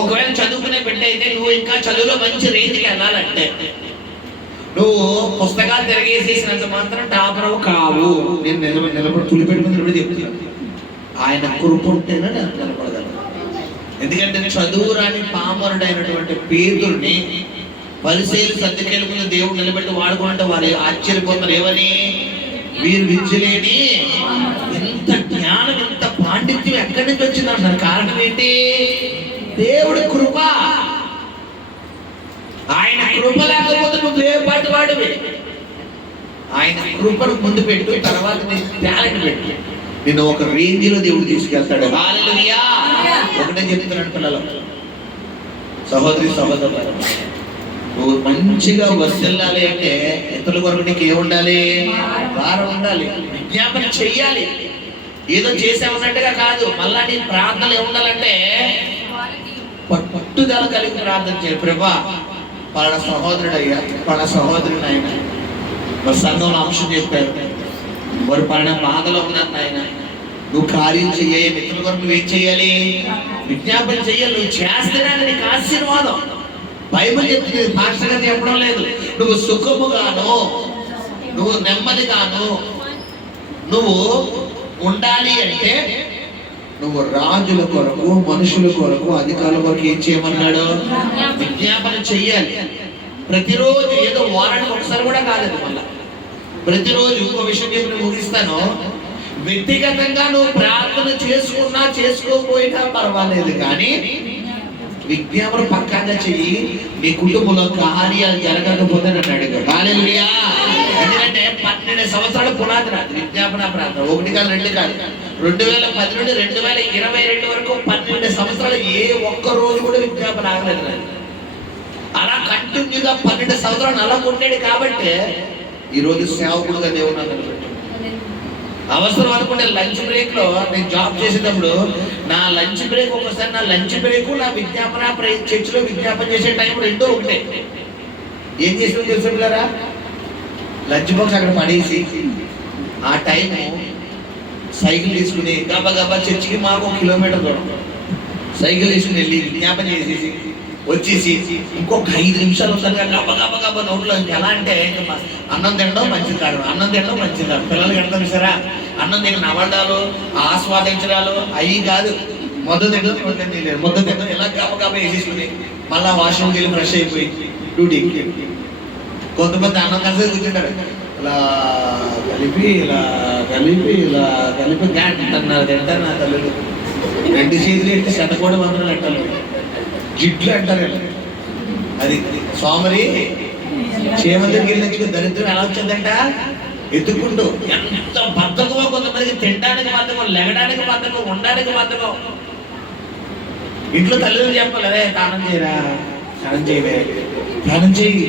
ఒకవేళ చదువుకునే బిడ్డ అయితే నువ్వు ఇంకా చదువులో మంచి రేంజ్కి వెళ్ళాలంటే, నువ్వు పుస్తకాలు తిరగేసేసినంత మాత్రం టాపరవు కావు. నేను నిలబడి తులిపెట్టుకుని నిలబడి చెప్తున్నాను, ఆయన కృప ఉంటేనే నేను నిలబడగలను. ఎందుకంటే చదువు రాని పామరుడైనటువంటి పేతురుని పరిశీలి సర్దికేల ముందు దేవుడు నిలబెట్టి వాడుకుంటే వారు ఆశ్చర్యపోతారు. ఏమని? వీరు విద్యలేని ఎంత జ్ఞానం, ఎంత పాండిత్యం ఎక్కడి నుంచి వచ్చింది అంటారు. కారణం ఏంటి? దేవుడి కృప. ఆయన కృప లేకపోతే నువ్వు ఏ పాటి వాడివి. ఆయన కృపను ముందు పెట్టు, తర్వాత నీ టాలెంట్ పెట్టు. నిన్ను ఒక రేంజ్ లో దేవుడు తీసుకెళ్తాడు. హల్లెలూయా. ఒకటే చెప్తున్నాడు పిల్లలు, సహోదరి సహోదరులు, నువ్వు మంచిగా వర్ధిల్లాలి అంటే ఇతరుల కొరకు నీకు ఏముండాలి? భారం ఉండాలి. విజ్ఞాపన చెయ్యాలి. ఏదో చేసామన్నట్టుగా కాదు. మళ్ళా నీ ప్రార్థనలు ఏముండాలంటే పట్టుదల కలిగి ప్రార్థన చేయాలి. ప్రభా, పలానా సహోదరుడు అయ్యా, పలానా సహోదరుడు ఆయన మరి సంఘంలో అంశం చెప్పారు, వారు పలానా బాధలో ఉన్నారు ఆయన, నువ్వు కార్యం చెయ్యాలి. మిత్రుల కొరకు నువ్వేం చేయాలి? విజ్ఞాపన చెయ్యాలి. నువ్వు చేస్తేనే నీకు ఆశీర్వాదం. బైబిల్ చెప్తుంది, పాస్టర్ గారు చెప్పడం లేదు. నువ్వు సుఖముగాను, నువ్వు నెమ్మదిగాను నువ్వు ఉండాలి అంటే నువ్వు రాజుల కొరకు, మనుషుల కొరకు, అధికారుల కొరకు ఏం చేయమన్నాడు? విజ్ఞాపన చెయ్యాలి. ప్రతిరోజు ఏదో వారానికి ఒకసారి కూడా కాలేదు. మళ్ళా ప్రతిరోజు ఇంకో విషయం చెప్పి నేను ముగిస్తాను. వ్యక్తిగతంగా నువ్వు ప్రార్థన చేసుకున్నా చేసుకోకపోయినా పర్వాలేదు, కానీ విజ్ఞాపన పక్కాగా చెయ్యి. నీ కుటుంబంలో కార్యాలు జరగకపోతే నన్ను అడుగు. హల్లెలూయా. ఎందుకంటే 12 సంవత్సరాల పునాది రాదు విజ్ఞాపన ప్రార్థన. 1 కాదు 2 కాదు. 2010 నుండి 2022 వరకు 12 సంవత్సరాలు ఏ ఒక్క రోజు కూడా విజ్ఞాపన ఆగలేదు నాది. అలా కంటిన్యూగా 12 సంవత్సరాలు అలా కొట్టాడు. కాబట్టి ఈరోజు సేవకుడుగా దేవుడు నన్ను నిలబెట్టాడు. అవసరం అనుకుంటే లంచ్ బ్రేక్ లో నేను జాబ్ చేసేటప్పుడు నా లంచ్ బ్రేక్ ఒకసారి నా లంచ్ బ్రేక్ నా విజ్ఞాపన చర్చిలో విజ్ఞాపన చేసే టైం రెండో ఒకటే. ఏం చేసిన తెలుసుకుంటారా? లంచ్ బాక్స్ అక్కడ పడేసి ఆ టైం సైకిల్ తీసుకుని గబా చర్చికి మాకు 1 కిలోమీటర్ దూరం సైకిల్ తీసుకుని వెళ్ళి విజ్ఞాపన చేసేసి వచ్చేసి ఇంకొక 5 నిమిషాలు ఉంటారుగా గబా నోట్లో. ఎలా అంటే ఇంకా అన్నం తినడం మంచిది కాదు, అన్నం తినడం మంచిది కాదు. పిల్లలకి ఎడతాం సరే అన్నం తిన నవ్వడాలు ఆస్వాదించడాలు అవి కాదు. ముద్ద తినడం ఇలా గబా వేసేసుకుని మళ్ళా వాష్రూమ్కి వెళ్ళి ఫ్రెష్ అయిపోయి డ్యూటీకి. కొంతమంది అన్నం కలిసి కూర్చుంటారు, ఇలా కలిపి తింటారు. నా తల్లులు 2 చేతులు ఎట్టి శతకోటి మంత్రాలు అంటారు, జిడ్లు అంటారు. అది సోమరి క్షేమంగా వెళ్ళి దరిద్రం ఎలా వచ్చిందంట ఎత్తుకుంటూ. ఎంత బద్ధకమో కొంతమందికి, తినడానికి బద్ధకం, లెగడానికి బద్ధకం, ఉండడానికి బద్ధకం. ఇంట్లో తల్లిదండ్రులు చెప్పాలి, అదే స్నానం చేయరా, స్నానం చేయవే, స్నానం చేయి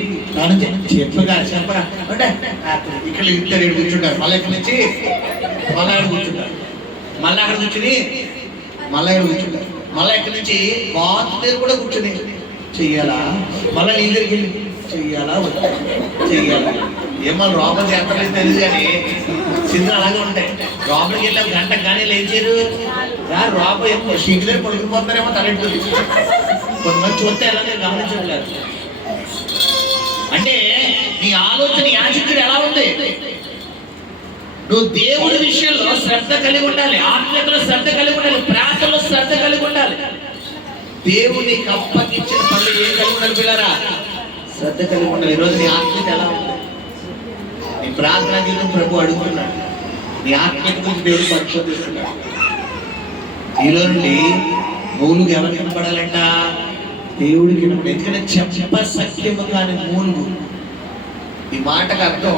చెప్పగా అంటే ఇక్కడ ఇద్దరు కూర్చుంటారు. మళ్ళీ ఇక్కడ నుంచి మళ్ళీ అక్కడ కూర్చుంటారు, మళ్ళీ అక్కడ కూర్చుని మళ్ళీ ఇక్కడ కూర్చుంటారు, మళ్ళీ ఇక్కడ నుంచి బాత్ దగ్గర కూడా కూర్చుని చెయ్యాలా, మళ్ళీ నీ దగ్గరికి వెళ్ళి చెయ్యాలా చెయ్యాలా. ఏమో లోపల చేస్తలేదు తెలియదు, కానీ సింధు అలాగే ఉంటాయి. లోపలికి వెళ్ళి గంటకు కానీ లేచారు లోపల ఏమో షీట్ దగ్గర పడుకుపోతున్నారేమో తలెట్టు. కొంతమంది చూస్తే ఎలాగే గమనించట్లేదు. అంటే నీ ఆలోచన యాచితుడు ఎలా ఉంది? నువ్వు దేవుడి విషయంలో శ్రద్ధ కలిగి ఉండాలి, ఆత్మీయతలో శ్రద్ధ కలిగి ఉండాలి, ప్రార్థనలో శ్రద్ధ కలిగి ఉండాలి. దేవునికి అప్పగించిన పనులు ఏం కలిగి ఉండాలి పిల్లరా? శ్రద్ధ కలిగి ఉండాలి. ఈరోజు నీ ఆత్మీయత ఎలా ఉంది? నీ ప్రార్థన జీవితం ప్రభు అడుగుతున్నాడు. నీ ఆత్మీయత గురించి దేవుడు పరిశోధిస్తున్నాడు. ఈలో నుండి మూలుగు ఎవరికి వినపడాలంట? దేవుడికి వినపడు. ఎందుకంటే చెప్ప సత్యము కాని మూలుగు. ఈ మాటకు అర్థం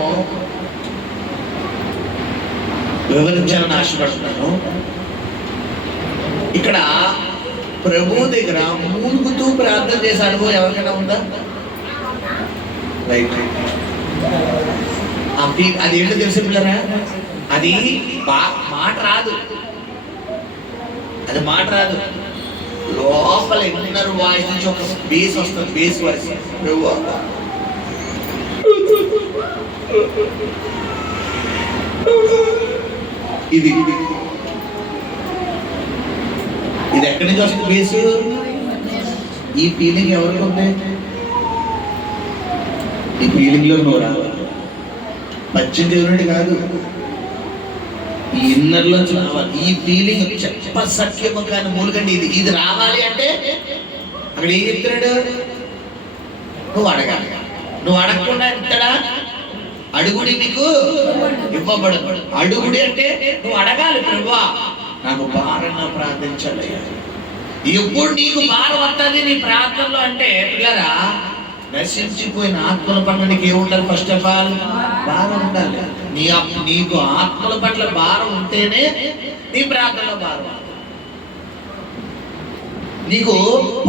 వివరించాలని ఆశపడుతున్నాను. ఇక్కడ ప్రభు దగ్గర మూలుగుతూ ప్రార్థన చేసే అనుభవం ఎవరికైనా ఉందా? రైట్. అది ఏంటో తెలిసి పిల్లరా, అది మాట రాదు, అది మాట రాదు. లోపల ఇన్నర్ వాయిస్ నుంచి ఒక బేస్ వస్తుంది, బేస్ వాయిస్. ఇది ఇది ఎక్కడి నుంచి వస్తుంది బేస్? ఈ ఫీలింగ్ ఎవరికి ఉంది? ఈ ఫీలింగ్ లో నువ్వు రావాలి. పచ్చి దేవుడి కాదు, ఈ ఇన్నర్ లోంచి రావాలి. ఈ ఫీలింగ్ చెప్ప సత్యము కానీ మూలుగండి. ఇది రావాలి అంటే అక్కడ ఏం చెప్తున్నాడు? నువ్వు అడగాలి. నువ్వు అడగకుండా ఇస్తాడా? అడుగుడి మీకు ఇవ్వబడు. అడుగుడి అంటే నువ్వు అడగాలి. ప్రభువా నాకు భారంగా ప్రార్థించాలి. ఎప్పుడు నీకు భారం వస్తుంది నీ ప్రార్థనలో అంటే పిల్లరా, నశించిపోయిన ఆత్మల పట్ల నీకు ఏముండాలి? ఫస్ట్ ఆఫ్ ఆల్ భారం ఉండాలి. నీకు ఆత్మల పట్ల భారం ఉంటేనే నీ ప్రార్థనలో భారం. నీకు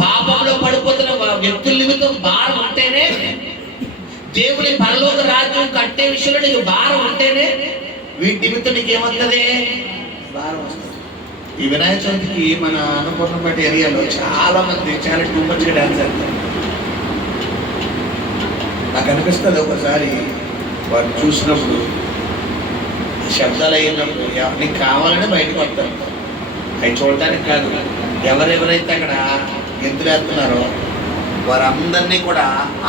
పాపంలో పడిపోతున్న వ్యక్తుల నిమిత్తం భారం ఉంటేనే, దేవుని పరలోక రాజ్యం కట్టే విషయంలో నీకు భారం ఉంటేనే వీటి నిమిత్తం నీకు ఏమవుతుంది? భారం వస్తుంది. ఈ వినాయక చవితికి మన అన్నపూర్ణపేట ఏరియాలో చాలా మంది చాలా టూ మచ్గా డాన్స్ చేస్తారు. నాకు అనిపిస్తుంది ఒకసారి వారు చూసినప్పుడు, శబ్దాలు అయినప్పుడు నీకు కావాలని బయటకు వస్తారు. అవి చూడటానికి కాదు. ఎవరెవరైతే అక్కడ గెంతులు వేస్తున్నారో వారందరినీ కూడా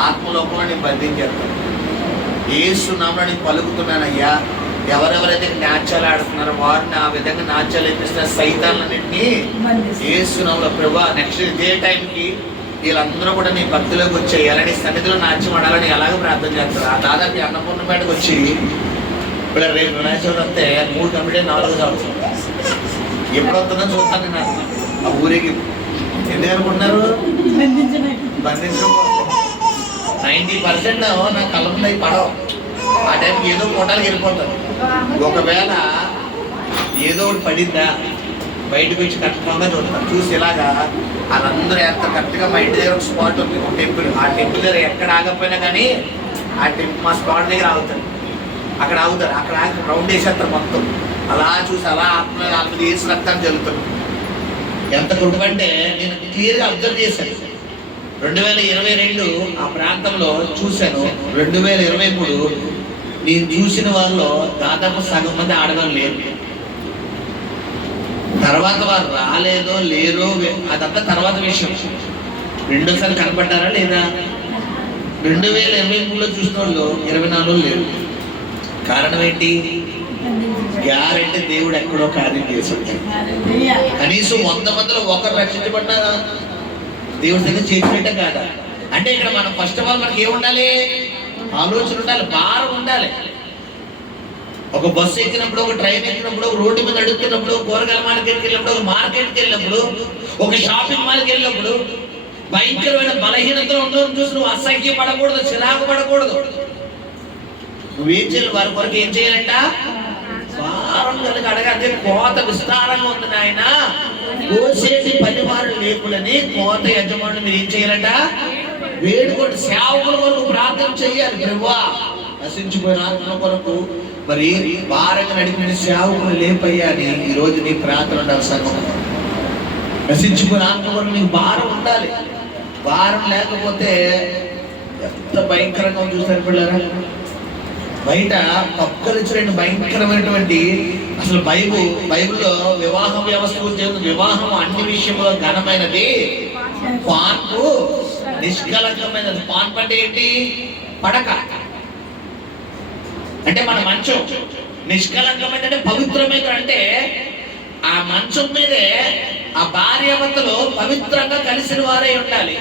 ఆత్మలోకంలో నేను బంధించేస్తాను. యేసు నామమున నేను పలుకుతున్నానయ్యా, ఎవరెవరైతే నాట్యాలు ఆడుతున్నారో వారిని ఆ విధంగా నాట్యాలు వేపిస్తున్న సైతాన్లన్నింటినీ యేసు నామములో ప్రభువా నెక్స్ట్ ఇదే టైంకి వీళ్ళందరూ కూడా నీ భక్తిలోకి వచ్చేయాలి, నీ సన్నిధిలో నాట్యమాడాలని ఎలాగ ప్రార్థన చేస్తారు. ఆ దాదాపు అన్నపూర్ణపేటకు వచ్చి ఇప్పుడు రేపు వినాయక చవితి వస్తే 3 కంప్లీట్ 4వ సంవత్సరం ఎప్పుడు వస్తుందో చూస్తాను నేను ఆ ఊరికి. ఎందుకు అనుకుంటున్నారు? బంధించడం 90% నా కళ్ళ ముందు అవి పడవు. ఆ టైంకి ఏదో కోటాలకు వెళ్ళిపోతారు. ఒకవేళ ఏదో ఒకటి పడిందా బయటకు వచ్చి కరెక్ట్గా చూస్తారు. చూసి ఇలాగా వాళ్ళందరూ ఎంత కరెక్ట్గా మా ఇంటి దగ్గర ఒక స్పాట్ ఉంది, ఒక టెంపుల్. ఆ టెంపుల్ దగ్గర ఎక్కడ ఆగకపోయినా కానీ ఆ టెంపుల్ మా స్పాట్ దగ్గర ఆగుతారు. అక్కడ ఆగుతారు, అక్కడ ఆగి రౌండ్ వేసేస్తారు మొత్తం. అలా చూసి అలా ఆత్మ వేసి రక్తాన్ని జరుగుతుంది. ఎంత కృప అంటే నేను క్లియర్గా అబ్జర్వ్ చేశాను. 2022 ఆ ప్రాంతంలో చూశాను. 2023 నేను చూసిన వాళ్ళలో దాదాపు సగం మంది ఆడవాళ్ళు లేరు. తర్వాత వారు రాలేదో లేరో అదంతా తర్వాత విషయం. రెండోసారి కనపడ్డారా లేదా? 2023లో చూసిన వాళ్ళు 24 లేరు. కారణం ఏంటి? గ్యారెంటీ దేవుడు ఎక్కడో కార్యం చేశాడు. కనీసం 100 మందిలో ఒకరు రక్షించబడ్డారా? దేవుడి దగ్గర చేసినట్టే కాదా? అంటే ఇక్కడ మనం ఫస్ట్ ఆఫ్ ఆల్ మనకి ఏముండాలి? ఆలోచన ఉండాలి, భారం ఉండాలి. ఒక బస్సు ఎక్కినప్పుడు, ఒక ట్రైన్ ఎక్కినప్పుడు, ఒక రోడ్డు మీద అడుగుతున్నప్పుడు, కూరగాయల మార్కెట్కి వెళ్ళినప్పుడు, ఒక మార్కెట్కి వెళ్ళినప్పుడు, ఒక షాపింగ్ మాల్కి వెళ్ళినప్పుడు భయంకరమైన బలహీనతలు ఉండడం చూసి నువ్వు అసహ్య పడకూడదు, చిరాకు పడకూడదు. నువ్వేం చేయాలి? వారి కొరకు ఏం చేయాలంట? భారం కలిగి అడగాలి. కోత విస్తారంగా ఉంది నాయన, కోసేటి పనివారు లేకులని కోత యజమానులు మీరు ఏం చేయాలంట? వేడుకోండి. సేవకుల కొరకు ప్రార్థన చేయాలి. ప్రభువా నశించిపోయిన ఆత్మ కొరకు మరి భారంగా నడిపిన సేవకులు లేపయ్యా అని ఈరోజు నీ ప్రార్థన ఉండాలి. సంఘం నశించిపోయిన ఆత్మ కొరకు నీకు భారం ఉండాలి. భారం లేకపోతే ఎంత భయంకరంగా చూస్తారు పిల్లరా. బయట పక్కలిచ్చిన భయంకరమైనటువంటి అసలు బైబిల్లో వివాహ వ్యవస్థ గురించి వివాహం అన్ని విషయంలో ఘనమైనది, పాన్పు నిష్కలంకమైనది. పాన్పు అంటే ఏంటి? పడక అంటే మన మంచం. నిష్కలంకమైనది పవిత్రమైన అంటే ఆ మంచం మీదే ఆ భార్యాభర్తలు పవిత్రంగా కలిసిన వారే ఉండాలి.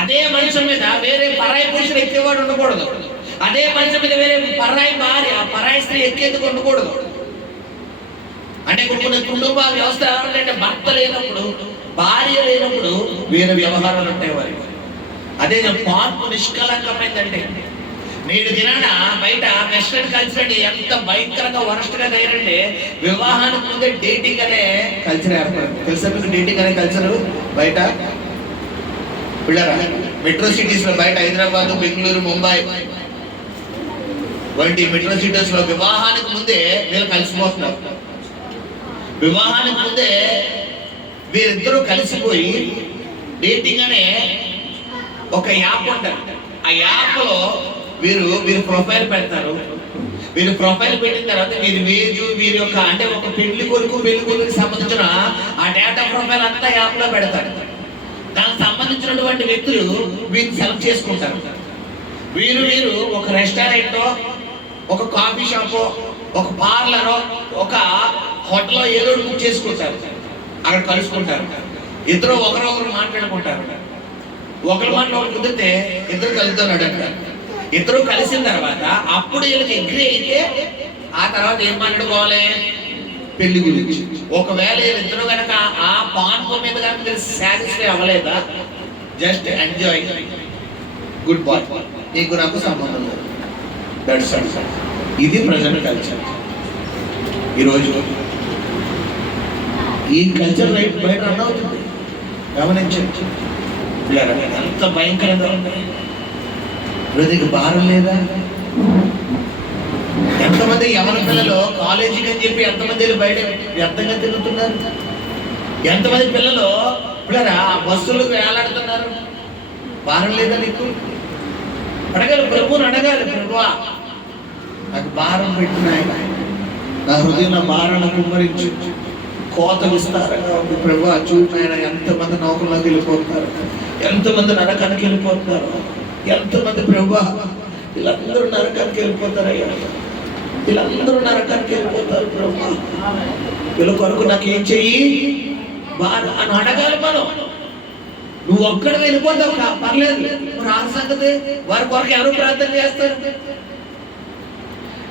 అదే మంచం మీద వేరే పరాయి పురుషుడు ఎక్కేవాడు ఉండకూడదు. అదే మంచం మీద వేరే పరాయి భార్య, పరాయి స్త్రీ ఎక్కేందుకు ఉండకూడదు. అంటే కొన్ని కుటుంబ వ్యవస్థ ఎలా ఉంటాయంటే భర్త లేనప్పుడు, భార్య లేనప్పుడు వేరే వ్యవహారాలు ఉంటాయి వారికి. అదే పాన్పు నిష్కలంకమైందంటే నేడు దినాన బయట వెస్టర్న్ కల్చర్ ఎంత భయంకరంగా వరస్ట్గా తయారంటే వివాహానికి ముందే డేటింగ్ అనే కల్చర్ ఏర్పడింది. తెలుసా మీకు డేటింగ్ అనే కల్చర్ బయట? పిల్లరా మెట్రో సిటీస్ లో బయట హైదరాబాద్, బెంగళూరు, ముంబై వంటి మెట్రో సిటీస్ లో వివాహానికి ముందే వీళ్ళు కలిసిపోతున్నారు. వివాహానికి ముందే వీరిద్దరూ కలిసిపోయి డేటింగ్ అనే ఒక యాప్ ఉంటుంది. ఆ యాప్ లో వీరు ప్రొఫైల్ పెడతారు. వీరు ప్రొఫైల్ పెట్టిన తర్వాత వీరి వేజు, వీరి యొక్క అంటే ఒక పెళ్లి కొడుకుకి సంబంధించిన ఆ డేటా ప్రొఫైల్ అంతా యాప్ లో పెడతారు. దానికి సంబంధించినటువంటి వ్యక్తులు వీరిని సెలెక్ట్ చేసుకుంటారు. వీరు ఒక రెస్టారెంటో, ఒక కాఫీ షాపో, ఒక పార్లరో, ఒక హోటల్లో ఏదో బుక్ చేసుకుంటారు. అక్కడ కలుసుకుంటారు. ఇద్దరు ఒకరొకరు మాట్లాడుకుంటారు. ఒకరి మాటలు ఒకరు కుదిరితే ఇద్దరు కలుగుతున్నాడు అంటారు. ఇద్దరు కలిసిన తర్వాత అప్పుడు వీళ్ళకి అగ్రీ అయితే ఆ తర్వాత ఏం మాట్లాడుకోవాలి? పెళ్లి గురించి. ఒకవేళ వీళ్ళిద్దరు కనుక ఆ పాన్పు మీద కనుక మీరు సాటిస్ఫై అవ్వలేదా, జస్ట్ ఎంజాయ్, గుడ్ బాయ్, నీకు నాకు సంబంధం లేదు. That's all. ఇది ప్రజెంట్ కల్చర్. ఈరోజు ఈ కల్చర్ రైట్ బయట రన్ అవుతుంది. గమనించండి ఎంత భయంకరంగా ఉంది. హృదయకి భారం లేదా? ఎంతమంది యవన పిల్లలు కాలేజీకి అని చెప్పి ఎంతమంది బయట వ్యర్థంగా తిరుగుతున్నారు? ఎంతమంది పిల్లలు పిల్లరా బస్సులకు వేలాడుతున్నారు? భారం లేదా నీకు? అడగాలి, ప్రభువుని అడగాలి. ప్రభువా నాకు భారం పెట్టిన నా హృదయం భారాన్ని కుమ్మరించు, కోత విస్తారంగా ఉంది. ప్రభువా చూడు ఆయన ఎంతమంది నౌకల్లోకి వెళ్ళిపోతున్నారు, ఎంతమంది నరకానికి వెళ్ళిపోతున్నారు, ఎంతమంది ప్రభువా వీళ్ళందరూ నరకానికి వెళ్ళిపోతారయ్యా, వీళ్ళందరూ నరకానికి వెళ్ళిపోతారు. ప్రభువా వీళ్ళ కొరకు నాకు ఏం చెయ్యి అని అడగాలి మనం. నువ్వు ఒక్కడ వెళ్ళిపోతావు పర్లేదు, మరి ఆ సంగతి వారి కొరకు ఎవరు ప్రార్థన చేస్తారు?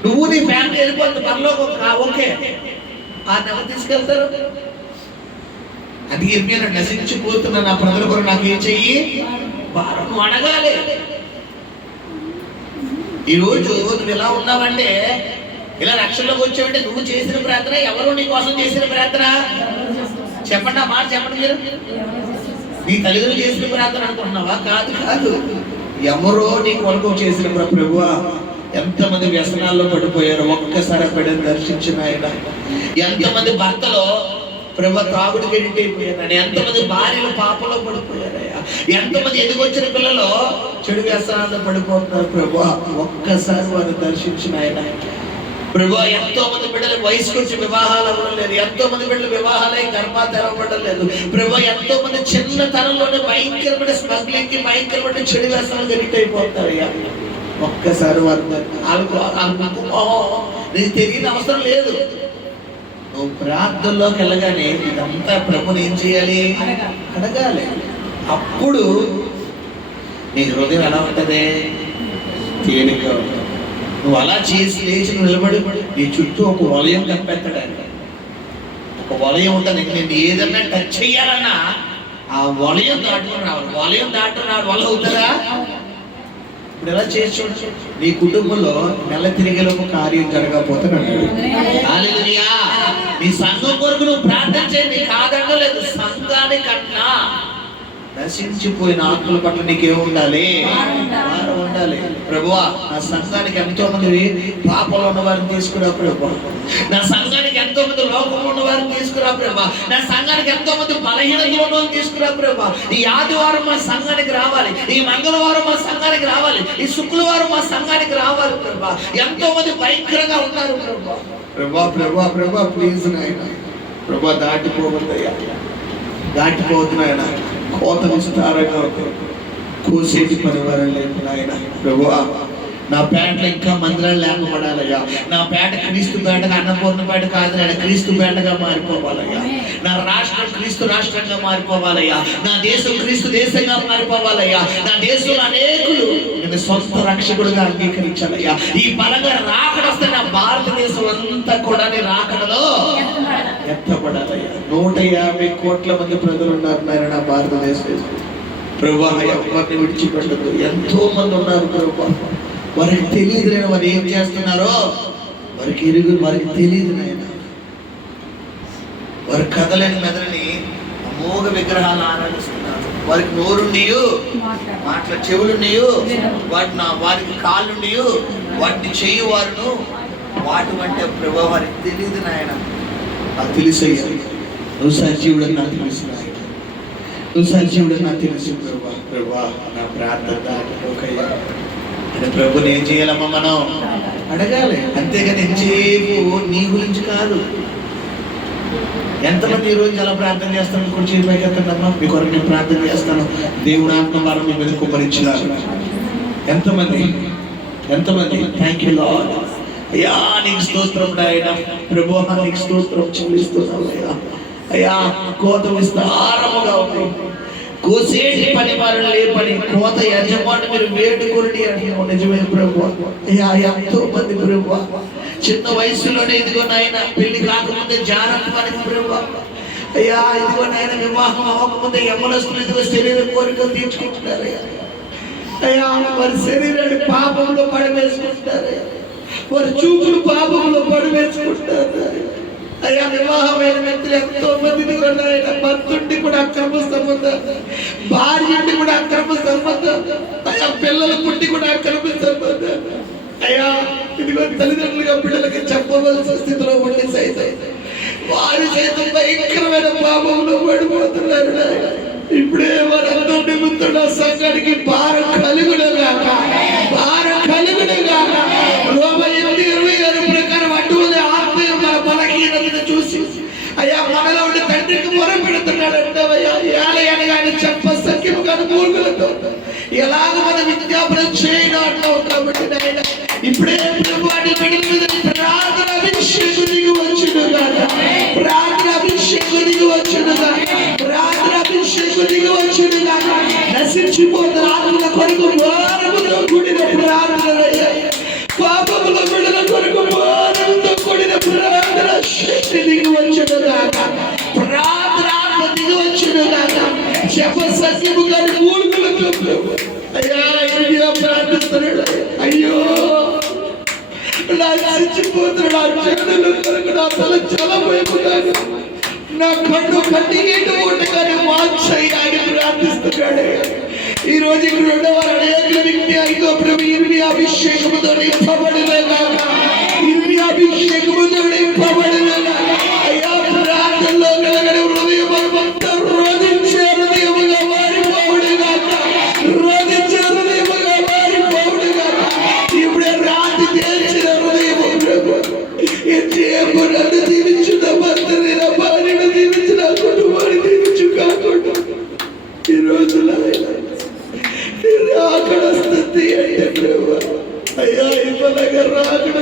నువ్వు నీ ఫ్యామిలీ వెళ్ళిపోతావు పర్లోకి, ఓకే, ఆ ఎవరు తీసుకెళ్తారు? అందుకే మీరు నశించిపోతున్నా నా ప్రజల కొరకు నాకు ఏం చెయ్యి, నువ్వు అడగాలి. ఈరోజు నువ్వు ఎలా ఉన్నావంటే, ఇలా రక్షణలోకి వచ్చావంటే నువ్వు చేసిన ప్రార్థన, ఎవరు నీ కోసం చేసిన ప్రార్థన? చెప్పండి, ఆ మాట చెప్పండి. మీరు నీ తల్లిదండ్రులు చేసిన ప్రార్థన అనుకుంటున్నావా? కాదు కాదు, ఎవరో నీ కొరకు చేసిన ప్రభువా. ఎంతమంది వ్యసనాల్లో పడిపోయారు, ఒక్కసారి బిడ్డను దర్శించిన ఆయన. ఎంతమంది భర్తలో ప్రభు తాగుడికి వెళ్ళిపోయారని, ఎంతమంది భార్యలు పాపలో పడిపోయారయ్యా, ఎంతమంది ఎదిగొచ్చిన పిల్లలు చెడు వ్యసనాల్లో పడిపోతున్నారు ప్రభు. ఒక్కసారి వారిని దర్శించిన ఆయన ప్రభు. ఎంతో మంది బిడ్డలు వయసుకు వచ్చి వివాహాలు అవ్వడం లేదు, ఎంతో మంది బిడ్డలు వివాహాలై గర్భాలు తెరవబడడం లేదు ప్రభు. ఎంతో మంది చిన్న తరంలోనే భయంకరమైన స్మగ్లింగ్ కి, భయంకరమైన చెడు వ్యసనాలు గరిట్ అయిపోతారయ్యా. ఒక్కసారి వారు నీకు తెలియని అవసరం లేదు. నువ్వు ప్రార్థనలోకి వెళ్ళగానే ఇదంతా ప్రభుని ఏం చేయాలి, అడగాలి. అప్పుడు నీ హృదయం ఎలా ఉంటది, తేలిక. నువ్వు అలా చేసి లేచి నిలబడి నీ చుట్టూ ఒక వలయం కప్పెత్తడానికి, ఒక వలయం ఉంటుంది. నేను ఏదన్నా టచ్ చెయ్యాలన్నా ఆ వలయం దాటుకుని రావాలి. వలయం దాటుకుని రావాలి, వల అవుతారా? ఇప్పుడు ఎలా చేసి చూడచ్చు, నీ కుటుంబంలో నెల తిరిగేలోపు కార్యం జరగకపోతే హల్లెలూయా. నీ సంఘం కొరకు నువ్వు ప్రార్థన చేయండి, కాదనలేదు. సంఘానికన్నా నశించిపోయిన ఆత్మల పట్ల నీకేముండాలి, భారం ఉండాలి. ప్రభువా, నా సంఘానికి ఎంతో మంది పాపంలో ఉన్న వారిని తీసుకురా ప్రభా. నా సంఘానికి ఎంతో మంది లోకంలో ఉన్న వారిని తీసుకురా ప్రభా. నా సంఘానికి ఎంతో మంది బలహీనతలో ఉన్న వారిని తీసుకురా ప్రభా. ఈ ఆదివారం మా సంఘానికి రావాలి, ఈ మంగళవారం మా సంఘానికి రావాలి, ఈ శుక్రవారం మా సంఘానికి రావాలి ప్రభా. ఎంతో మంది భయంకరంగా ఉన్నారు ప్రభా. ప్రభా ప్రభా ప్రభా ప్లీజ్ నాయన ప్రభా, దాటిపోవద్దయ్యా, దాటిపోతున్నాయన. కోత విస్తారంగా కోసేటి పరివారం లేదు నాయన. ప్రభువా, నా పేటలో ఇంకా మందిరాలు లేకపోడాలయ్యా. నా పేట క్రీస్తు పేటగా, అన్నపూర్ణ పేట కాదు నాయన, క్రీస్తు పేటగా మారిపోవాలయ్యా. నా రాష్ట్రం క్రీస్తు రాష్ట్రంగా మారిపోవాలయ్యా. నా దేశం క్రీస్తు దేశంగా మారిపోవాలయ్యా. నా దేశంలో అనేకులు నేను సొంత రక్షకుడుగా అంగీకరించాలయ్యా. ఈ బలంగా రాకడొస్తే నా భారతదేశం అంతా కూడా రాకడలో ఎత్తపడాలయ్యా. 150 కోట్ల మంది ప్రజలు ఉన్నారు నాయన నా భారతదేశం. ప్రభువా, ఎవరిని విడిచిపెట్టదు. ఎంతో మంది ఉన్నారు ప్రభువా, వారికి తెలియదు నేను వారు ఏం చేస్తున్నారో, వారికి వారికి తెలియదు నాయన. వారి కథలని మెదలని అమోఘ విగ్రహాలు ఆరాధిస్తున్నారు. వారికి నోరుండియు, మాటల చెవులుండియు, వారికి కాళ్ళుండియు, వాటిని చెయ్యి వారును, వాటి అంటే ప్రభు వారికి తెలియదు నాయన. నాకు తెలుసయ్యా, నువ్వు సజీవుడని నాకు తెలుసు నాయన, నువ్వు సజీవుడని నాకు తెలుసు ప్రభా. ప్రభా, నా ప్రార్థన దాటిపోకయ్యా అంటే ప్రభుని ఏం చేయాలమ్మా, మనం అడగాలి. అంతేగాని ఎంతసేపు నీ గురించి కాదు. ఎంతమంది ఈ రోజు అలా ప్రార్థన చేస్తాను, కొంచెం చేయబోయేద్దమ్మా, మీ కొరకు నేను ప్రార్థన చేస్తాను, దేవుడు ఆత్మభారం మీ మీద కుమ్మరించారు. ఎంతమంది ఎంతమంది థ్యాంక్ యూ లార్డ్. అయ్యా నీకు స్తోత్రం నాయన. ప్రభువా, నీకు స్తోత్రం చెల్లిస్తున్నావు అయ్యా. అయ్యా, కోత విస్తారముగా ఉంది, కోసేటి పని వారు లేపని, కోత యజమాని మీరు వేడుకొండి అని. నిజమే ప్రభువా. అయ్యా, ఎంతో మంది ప్రభువా చిన్న వయసులోనే ఇదిగో నాయన పెళ్లి కాకముందే జానత్వానికి ప్రభువా. అయ్యా, ఇదిగో నాయన వివాహం అవ్వకముందే యవ్వనస్తులు ఇదిగో శరీర కోరికలు తీర్చుకుంటున్నారు అయ్యా. అయ్యా, వారి శరీరాన్ని పాపంలో పడివేసుకుంటారు, వారి చూపులు పాపంలో పడివేసుకుంటారు అయ్యా. వివాహమైన వ్యక్తులు ఎంతో మంది ఆయన భర్తుండి కూడా అక్రమ సంబంధం, భార్య కూడా అక్రమ సంబంధం, అయ్యా పిల్లల పుట్టి కూడా అక్రమ సంబంధం అయ్యా. ఇదిగో తల్లిదండ్రులుగా పిల్లలకి చెప్పవలసిన స్థితిలో ఉండి సైతం వారి సైతం భయంకరమైన పాపంలో పడిపోతున్నారు. ఇప్పుడే వారంతా నిమిత్తున్న సంఘానికి భారం కలుగుడుగాక, భారం కలుగుడుగాక. రోమా 8:26 ప్రకారం అటువంటి ఆత్మీయ మన బలహీనతను చూసి అయ్యా మనలో ఉండి తండ్రికి మొరపెడుతున్నాడు అంటావయ్యా. ఏలయని ఆయన చెప్ప సఖ్యం కాని మూర్ఖులతో ఎలాగ మన విజ్ఞాపన చేయడం అంటావు. కాబట్టి నాయన ఇప్పుడే ప్రభువాడి మెడల మీద ప్రార్థన అభిషేకునికి వచ్చునుగాక, ప్రార్థన అభిషేకునికి వచ్చునుగాక, ప్రార్థన అభిషేకునికి వచ్చునుగాక. శవ సత్యము కానీ మూలుగులతో ప్రభు అయ్యా ఇర్మియా ప్రార్థిస్తున్నాడు. అయ్యో నా చచ్చిపోతున్నాడు, నా చెడులు కొరకు నా తల చలమైపోయాను, నా కన్ను కన్నీటి ఉండగానే వాత్సయ్యాన్ని ప్రార్థిస్తున్నాడు. ఈ రోజు ఇక్కడ ఉన్నవారు అనేక వ్యక్తి ఐదో ప్రభు ఇర్మియా అభిషేకముతో నింపబడినగాక, ఇర్మియా అభిషేకముతో నింపబడినగాక. అయ్యా ప్రార్థనలో కలగని హృదయం అంతా రోధించే హృదయముగా మారిపోవుడుగాక, రోధించే హృదయముగా మారిపోవుడుగాక. ఇప్పుడే రాత్రి తేల్చిన హృదయము ప్రభు ఎంతసేపు నన్ను దీవించు, నా భర్తని నా భార్యను దీవించు, నా కుటుంబాన్ని దీవించు కాకుండా ఈ రోజుల రాకడ స్థితి అంటే ప్రభు అయ్యా ఇవ్వలేక రాకడ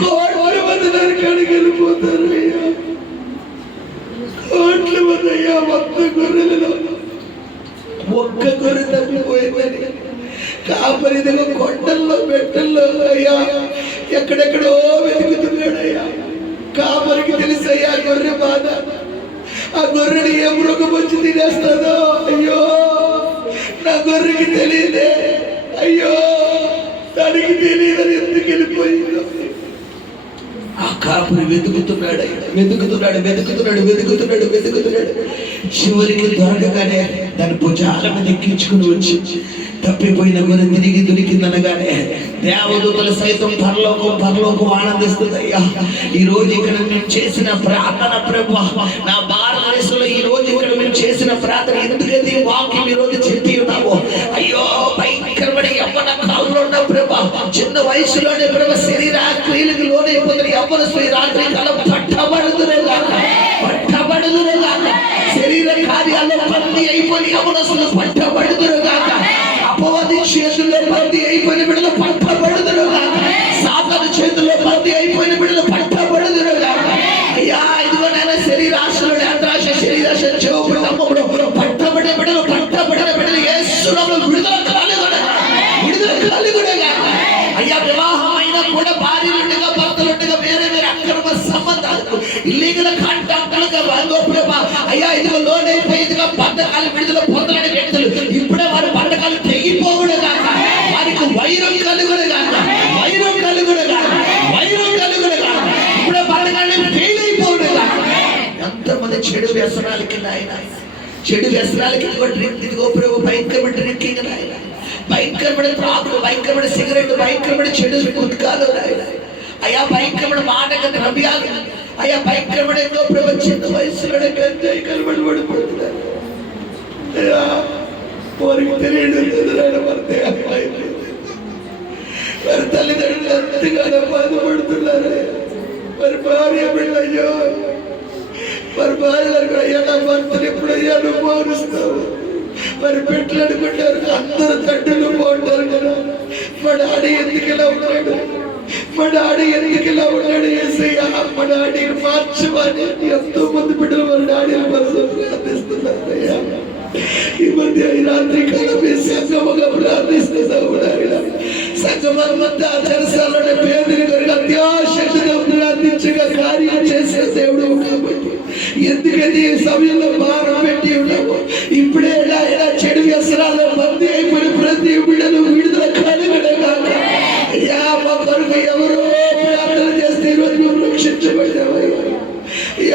కోట్ల మంది నరకానికి వెళ్ళిపోతారు అయ్యా, కోట్ల మంది అయ్యా. 100 గొర్రెలలో ఒక్క గొర్రె తప్పిపోయిందని కాపరిదిగా కొండల్లో బెట్టల్లో అయ్యా ఎక్కడెక్కడో వెతుకుతున్నాడు అయ్యా. కాపరికి తెలుసయ్యా గొర్రె బాధ, ఆ గొర్రెని ఏ మృగం వచ్చి తినేస్తుందో. అయ్యో నా గొర్రెకి తెలియదే, అయ్యో దానికి తెలియదని ఎందుకు వెళ్ళిపోయిందో. ఆ కాపురి వెతుకుతున్నాడు వెతుకుతున్నాడు వెతుకుతున్నాడు వెతుకుతున్నాడు వెతుకుతున్నాడు. చివరికి దొరకగానే దాని భుజాల మీద ఎక్కించుకుని వచ్చి తప్పిపోయిన గొర్రె తిరిగి దొరికిందనగానే దేవదూతలు సైతం పరలోకం ఆనందిస్తుంది. అయ్యా ఈ రోజు ఇక్కడ మేము చేసిన ప్రార్థన ప్రభు, నా భారతదేశంలో ఈ రోజు ఇక్కడ మేము చేసిన ప్రార్థన ఎందుకది వాక్యం ఈ రోజు చెప్పి ఉన్నాము. అయ్యో భయంకరమైన యవ్వన కాలంలో ఉన్న ప్రభు, చిన్న వయసులోనే ప్రభు శరీర క్రియలకు లోనైపోతున్న యవ్వనస్తులు ఈ రాత్రి కాలం పట్టబడుతురేగాక, పట్టబడుతురేగాక. శరీర కార్యాల్లో బందీ అయిపోయి యవ్వనస్తులు పట్టబడుతురేగాక. అపవాది చేతుల్లో బందీ అయిపోయిన బిడ్డలు పట్టబడుతురేగాక. సాతాను చేతుల్లో బందీ అయిపోయిన బిడ్డలు పట్టబడుతురేగాక. అయ్యా ఇదిగోనైనా శరీరాశలు నేత్రాశ శరీరాశ చెవుడు తమ్ముడు పట్టబడే బిడ్డలు యేసునామములో విడుదల కలుగునుగాక. అయ్యా వివాహమైన కూడా భార్యలుండగా భర్తలుండగా వేరే వేరే అక్రమ సంబంధాలకు ఇల్లీగల్ కాంటాక్టులుగా అయ్యా ఇదిగో లోన్ అయిపోయిందిగా బంధకాలు విడుదల పొందలేని వ్యక్తులు ఇప్పుడే వారి బంధకాలు తెగిపోవుడుగాక, వారికి వైరం కలుగునుగాక, వైరం కలుగునుగాక, వైరం కలుగునుగాక. ఇప్పుడే బంధకాలు ఫెయిల్ అయిపోవుడుగాక. ఎంతమంది చెడు వ్యసనాలకి నాయన, చెడు వ్యసనాలకి ఇదిగో ప్రభు భయంకరమైన డ్రింకింగ్ నాయన, భయంకరమైన త్రాగుడు, భయంకరమైన సిగరెట్, భయంకరమైన చెడు గుట్కాలు నాయన. అయ్యా భయంకరమైన మాటక ద్రవ్యాలు, అయ్యా భయంకరమైన ఎన్నో ప్రభు చిన్న వయసులోనే గంజాయి కలబడి పడిపోతున్నారు. అయ్యా వారికి తెలియడం వారి తల్లిదండ్రులు ఎంతగానో బాధపడుతున్నారు. వారి భార్య బిడ్డయ్యో, వారి భార్యలకు అయ్యా నా భర్తను ఎప్పుడయ్యా నువ్వు మారుస్తావు, మరి పెట్లు అనుకుంటారు. అందరూ తండ్రులు బాగుంటారు కదా, మా డాడీ ఎందుకు ఇలా ఉన్నాడు, మా డాడీ ఎందుకు ఇలా ఉన్నాడు, యేసయ్యా మా డాడీని మార్చమని ఎంతో మంది బిడ్డలు వారి డాడీని మనసు ప్రార్థిస్తున్నారు. అయ్యా ఈ మధ్య ఈ రాత్రి కాలం సంగముగా ప్రార్థిస్తున్నావు నాయన. సంగమం మధ్య చెరసాలనే పేదల కొరకు అత్యాశక్తిగా ప్రార్థించగా కార్యం చేసే దేవుడు కాబట్టి ఎందుకని ఈ సమయంలో భారం పెట్టి ఉన్నాము. ఇప్పుడే ఆయన చెడు వ్యసనాల్లో బందీ అయిపోయిన ప్రతి బిడ్డలు విడుదల కలుగునుగాక. అయ్యా మా కొరకు ఎవరో ప్రార్థన చేస్తే ఈరోజు రక్షించబడ్డావయ్యా,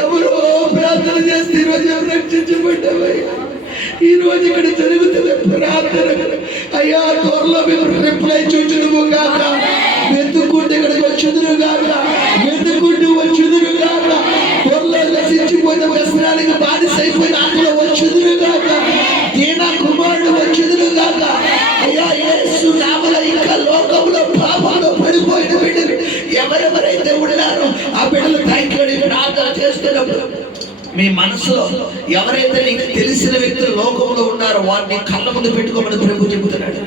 ఎవరో ప్రార్థన చేస్తే ఈరోజు రక్షించబడ్డావయ్యా. ఈ రోజు ఇక్కడ జరుగుతున్న ప్రార్థన అయ్యా త్వరలో మేము రిప్లై చూచుదుము గాక, వెతుక్కుంటూ ఇక్కడికి వచ్చుదురు గాక, వెతుక్కుంటూ వచ్చుదురు గాక. త్వరలో నశించిపోయిన వ్యసనానికి బానిస అయిపోయిన ఆత్మలో వచ్చుదురు గాక, దీన కుమారుడు వచ్చుదురు గాక. అయ్యా యేసు నామములో ఇంకా లోకంలో పాపంలో పడిపోయిన బిడ్డలు ఎవరెవరైతే ఉన్నారో ఆ బిడ్డలు తాకి ప్రార్థన చేస్తున్నప్పుడు మీ మనసులో ఎవరైతే నీకు తెలిసిన వ్యక్తులు లోకంలో ఉన్నారో వారిని కళ్ళ ముందు పెట్టుకోమని ప్రభు చెబుతున్నాడు.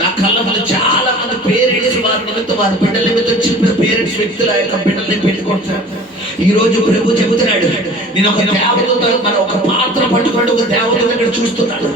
నా కళ్ళ ముందు చాలా మంది పేరెంట్స్ వారి నిమిత్తం వారి బిడ్డల నిమిత్తం చెప్పిన పేరెంట్స్ వ్యక్తులు ఆ యొక్క బిడ్డల్ని పెట్టుకుంటున్నారు. ఈ రోజు ప్రభు చెబుతున్నాడు, నేను ఒక దేవతతో మన ఒక పాత్ర పట్టుకుంటూ ఒక దేవతను ఇక్కడ చూస్తున్నాడు.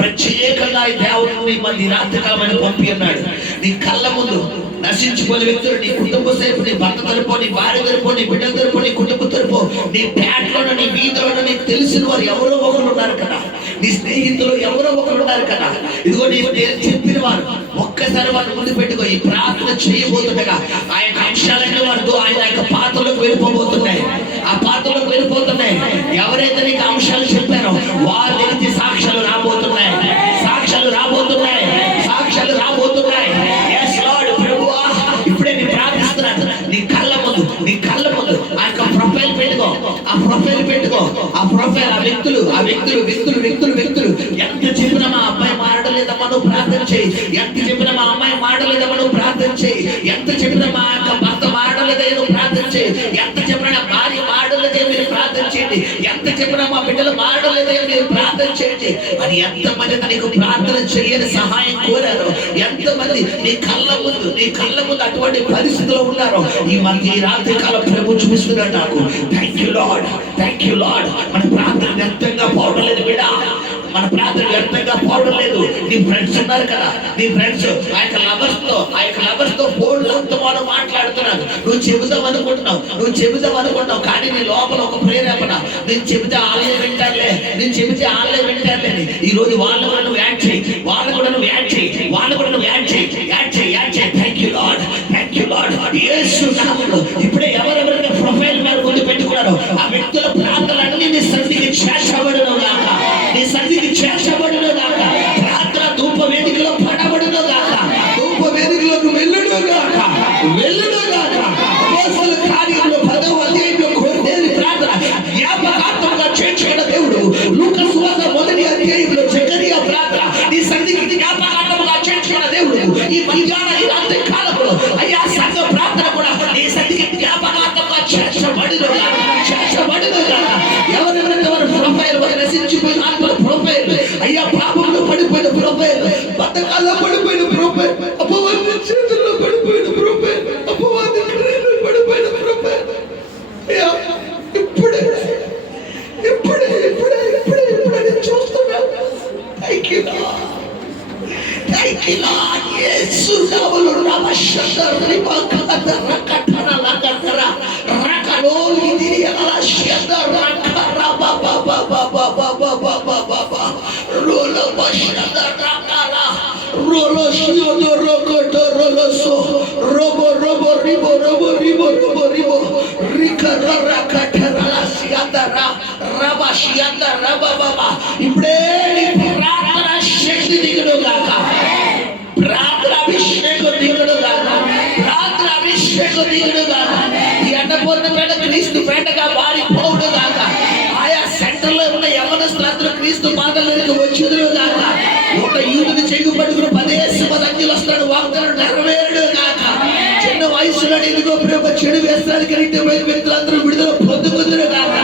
ప్రత్యేకంగా ఈ దేవతని మన రాత్రికాలమైన పంపి అన్నాడు. నీ కళ్ళ ముందు నశించిపోయిన వ్యక్తులు, నీ కుటుంబ తరపు, నీ భర్త తరపు, నీ భార్య తరపు, నీ బిడ్డల తరపు, నీ కుటుంబ తరపు, నీ పేటలోనూ నీ వీధిలోనూ నీకు తెలిసిన వారు ఎవరో ఒకరు ఉన్నారు కదా, నీ స్నేహితులు ఎవరో ఒకరు ఉన్నారు కదా, ఇదిగో నేను చెప్పిన వారు ఒక్కసారి వారు ముందు పెట్టుకో. ఈ ప్రార్థన చేయబోతుండగా ఆ యొక్క అంశాలన్నీ వారితో ఆయన యొక్క పాత్రలోకి వెళ్ళిపోబోతున్నాయి, ఆ పాత్రలోకి వెళ్ళిపోతున్నాయి. ఎవరైతే నీకు అంశాలు చెప్పారో వారి నుంచి సాక్ష్యాలు రాబోతున్నాయి, సాక్ష్యాలు రాబోతున్నాయి, సాక్ష్యాలు రాబోతున్నాయి. yes lord ప్రభువా, ఇప్పుడే నీ ప్రార్థిస్తున్నాను. నీ కళ్ళ ముందు ఆ యొక్క ప్రొఫైల్ పెట్టుకో, ఆ ప్రొఫైల్ పెట్టుకో, ఆ ప్రొఫైల్, ఆ వ్యక్తులు ఎంత చెప్పినా మా అబ్బాయి మారడలేదమ్మా నువ్వు ప్రార్థన చేయి, ఎంత చెప్పినా మా అమ్మాయి మారడలేదమ్మా నువ్వు ప్రార్థన చేయి, ఎంత చెప్పినా మా యొక్క భర్త మారడలేదే నువ్వు ప్రార్థన చేయి, ఎంత చెప్పినా నా భార్య మారడలేదే మీరు ప్రార్థన చేయండి, ఎంత చెప్పినా మా బిడ్డలు మారడలేదే మీరు ప్రార్థన చేయండి అని ఎంతమంది నీకు ప్రార్థన చేయని సహాయం కోరారు, ఎంతమంది నీ కళ్ళ ముందు అటువంటి పరిస్థితిలో ఉన్నారో ఈ రాత్రి కాలం ప్రభు చూపిస్తున్నాడు నాకు. Thank you lord. మన ప్రార్థన వ్యర్థంగా పోవడం లేదు బిడ్డ, మన ప్రార్థన వ్యర్థంగా పోవడం లేదు. నీ ఫ్రెండ్స్ ఉన్నారు కదా, నీ ఫ్రెండ్స్ ఆ యొక్క లవర్స్ తో ఫోన్లతో వాళ్ళు మాట్లాడుతున్నారు. నువ్వు చెబుదాం అనుకుంటున్నావు కానీ నీ లోపల ఒక ప్రేరేపణ, నేను చెబితే వాళ్ళే వింటారులే అని. ఈ రోజు వాళ్ళు కూడా నువ్వు యాడ్ చేయి. Thank you lord. యేసు నామములో ఇప్పుడే ఎవరెవరైతే ప్రొఫైల్ మీద ముందు పెట్టుకున్నారో ఆ వ్యక్తుల ప్రార్థనలన్నీ నీ సన్నిధికి చేర్చబడును గాక, ప్రార్థన ధూప వేదికలో పడబడును గాక, ధూప వేదికలోకి వెళ్ళును గాక. అపోస్తలుల కార్యములు 10వ అధ్యాయంలో కొర్నేలి ప్రార్థన జ్ఞాపకార్థంగా చేర్చుకున్న దేవుడు. లూకా సువార్త 1వ అధ్యాయంలో జకరియా ప్రార్థన నీ సన్నిధికి జ్ఞాపకార్థంగా చేర్చుకున్న దేవుడు. ఈ మధ్యాహ్న ఈ రాత్రి కాలంలో అయ్యా సంఘ ప్రార్థన కూడా నీ సన్నిధికి జ్ఞాపకార్థంగా చేర్చబడును గాక. ఎవరెవరైతే వారి ప్రొఫైల్, వారి నశించిపోయిన ఆత్మల ప్రొఫైల్, అయ్యా పాపంలో పడిపోయిన ప్రొఫైల్, బద్ధకాల్లో పడిపోయిన ప్రొఫైల్, అపవాది చేతుల్లో పడిపోయిన ప్రొఫైల్, అపవాది క్రియలో పడిపోయిన ప్రొఫైల్, అయ్యా ఇప్పుడే నేను చూస్తున్నాను. Thank you lord. యేసు నామములో నమస్కారం. ఇప్పుడే ప్రార్థన శక్తి దిగుడు గాక, ప్రార్థనాభిషేకం దిగుడు గాక. ఈ అన్నపూర్ణ పేట క్రీస్తు పేటగా మారిపోవుడు గాక. ఆయా సెంటర్ లో ఉన్న యవనస్తులందరూ క్రీస్తు పాదలకు వచ్చుదురు గాక. ఒక యూదుని చెయ్యి పట్టుకుని 10 మంది వస్తాడు, వాగ్దానం నెరవేరుడు గాక. చిన్న వయసులో ఇదిగో ప్రభు చెడు వేస్తానికి వ్యక్తులందరూ విడుదల పొందుకుందురు గాక.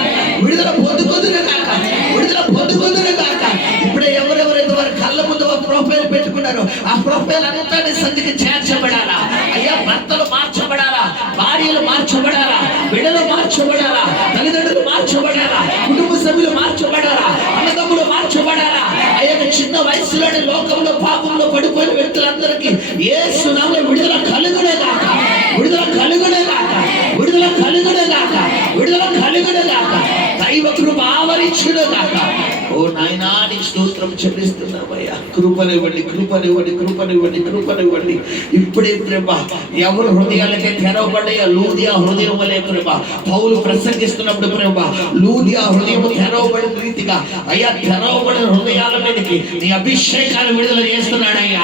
ఇప్పుడే ఎవరెవరైతే వారి కళ్ళ ముందు ప్రొఫైల్ పెట్టుకున్నారో ఆ ప్రొఫైల్ అంతా సంధికి చేర్చబడాలా. అయ్యా భర్తలు మార్చబడాలా, భార్యలు మార్చబడాలా, బిడ్డలు మార్చబడాలా, తల్లిదండ్రులు మార్చబడాలా, కుటుంబ సభ్యులు మార్చబడాలా, అన్నదమ్ములు మార్చబడాలా. అయ్యా చిన్న వయసులోని లోకంలో పాపంలో పడిపోయిన వ్యక్తులందరికీ యేసు నామములో విడుదల కలుగునే గాక. దైవ కృప ఆవరించును గాక. ఓ నాయనా నీకు స్తోత్రం చెల్లిస్తున్నామయ్యా. కృపనివ్వండి. ఇప్పుడే ప్రభా ఎవరు హృదయాలకే తెరవబడ్డాయో లూదియా హృదయం వలె ప్రభా పౌలు ప్రసంగిస్తున్నప్పుడు ప్రభా లూదియా హృదయం తెరవబడిన రీతిగా అయ్యా తెరవబడిన హృదయాల మీదకి నీ అభిషేకాన్ని విడుదల చేస్తున్నాడయ్యా.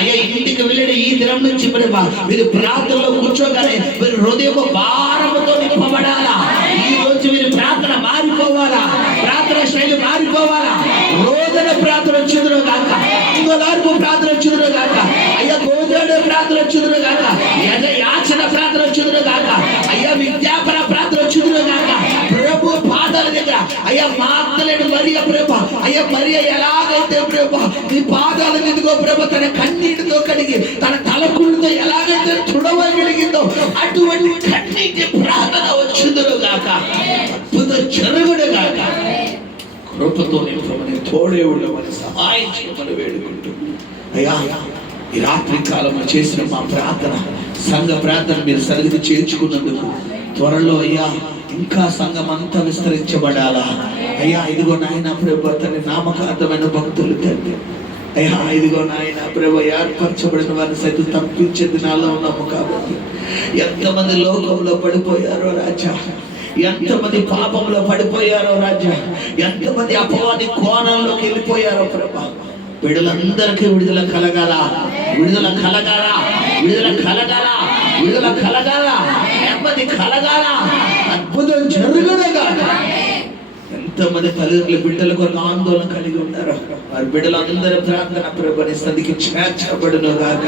అయ్యా ఇంటికి వెళ్ళిన ఈ దినం నుంచి ప్రభా మీరు ప్రార్థనలో కూర్చోగానే మీరు హృదయం భారముతో నింపబడాలా. ఈ రోజు మీరు ప్రార్థన మారిపోవాలా, ప్రార్థన శైలి మారిపోవాలా. రోదన ప్రార్థన వచ్చుదురు గాక, ఇంగలార్పు ప్రార్థన వచ్చుదురు గాక, అయ్యా గోజాడే ప్రార్థన వచ్చుదురు గాక, యాచన ప్రార్థన వచ్చుదురు గాక, అయ్యా విజ్ఞాపన ప్రార్థన వచ్చుదురు గాక. ప్రభు పాదాల దగ్గర అయ్యా మాత్రలేని మరియ ప్రభ, అయ్యా మరియ ఎలాగైతే ప్రభ నీ పాదాల మీదుగో ప్రభ తన కన్నీటితో కడిగి తన తలకుళ్ళతో ఎలాగైతే తుడవగలిగిందో అటువంటి కన్నీటి ప్రార్థన వచ్చుదురు గాక, అద్భుతం జరుగుడు గాక. కృపతో నింపమని తోడే ఉండమని సహాయం చేయమని వేడుకుంటూ అయ్యా ఈ రాత్రి కాలంలో చేసిన మా ప్రార్థన సంఘ ప్రార్థన మీరు సరిగ్గా చేర్చుకున్నందుకు త్వరలో అయ్యా ఇంకా సంఘం అంతా విస్తరించబడాలా. అయ్యా ఇదిగో నాయన ప్రభు తండ్రి నామకార్థమైన భక్తులు తండ్రి. అయ్యా ఇదిగో నాయన ప్రభు ఏర్పరచబడిన వారిని సైతం తప్పించే దినాల్లో ఉన్నాము కాబట్టి ఎంతమంది లోకంలో పడిపోయారో రాజా, ఎంతమంది పాపంలో పడిపోయారో రాజా, ఎంతమంది అపవాది కోణంలోకి వెళ్ళిపోయారో ప్రభా. బిడ్డలందరికీ విడుదల కలగాల, విడుదల కలగాల, విడుదల కలగాల, విడుదల కలగాల, నెమ్మది కలగాల, అద్భుతం జరుగునుగా. ఎంతమంది తల్లిదండ్రుల బిడ్డల కొరకు ఆందోళన కలిగి ఉన్నారు, వారి బిడ్డలందరూ ప్రార్థన ప్రభుని సన్నిధికి చేర్చబడును గాక.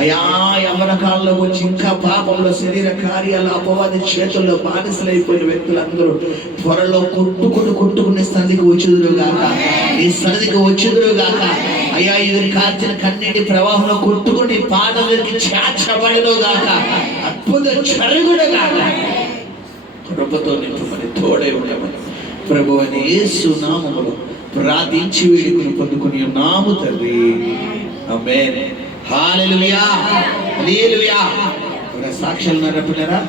అయా యవ్వన కాలంలోకి వచ్చి ఇంకా పాపంలో శరీర కార్యాలు అపవాది చేతుల్లో బానిసలైపోయిన వ్యక్తులందరూ త్వరలో కొట్టుకుని సన్నిధికి వచ్చుదురు గాక, నీ సన్నిధికి వచ్చుదురు గాక. అయ్యా ఇది కాల్చిన కన్నీటి ప్రవాహంలో కొట్టుకుని పాదం దగ్గరికి చేర్చబడును గాక, అద్భుతం జరుగును గాక. కృపతో నింపమని తోడే ఉండమని ప్రభు అని యేసు నామములో ప్రార్థించి వేడుకుని పొందుకుని ఉన్నాము తండ్రి. ఆమేన్. హల్లెలూయా, హల్లెలూయా. సాక్ష్యాలు ఉన్నారా పిల్లరా?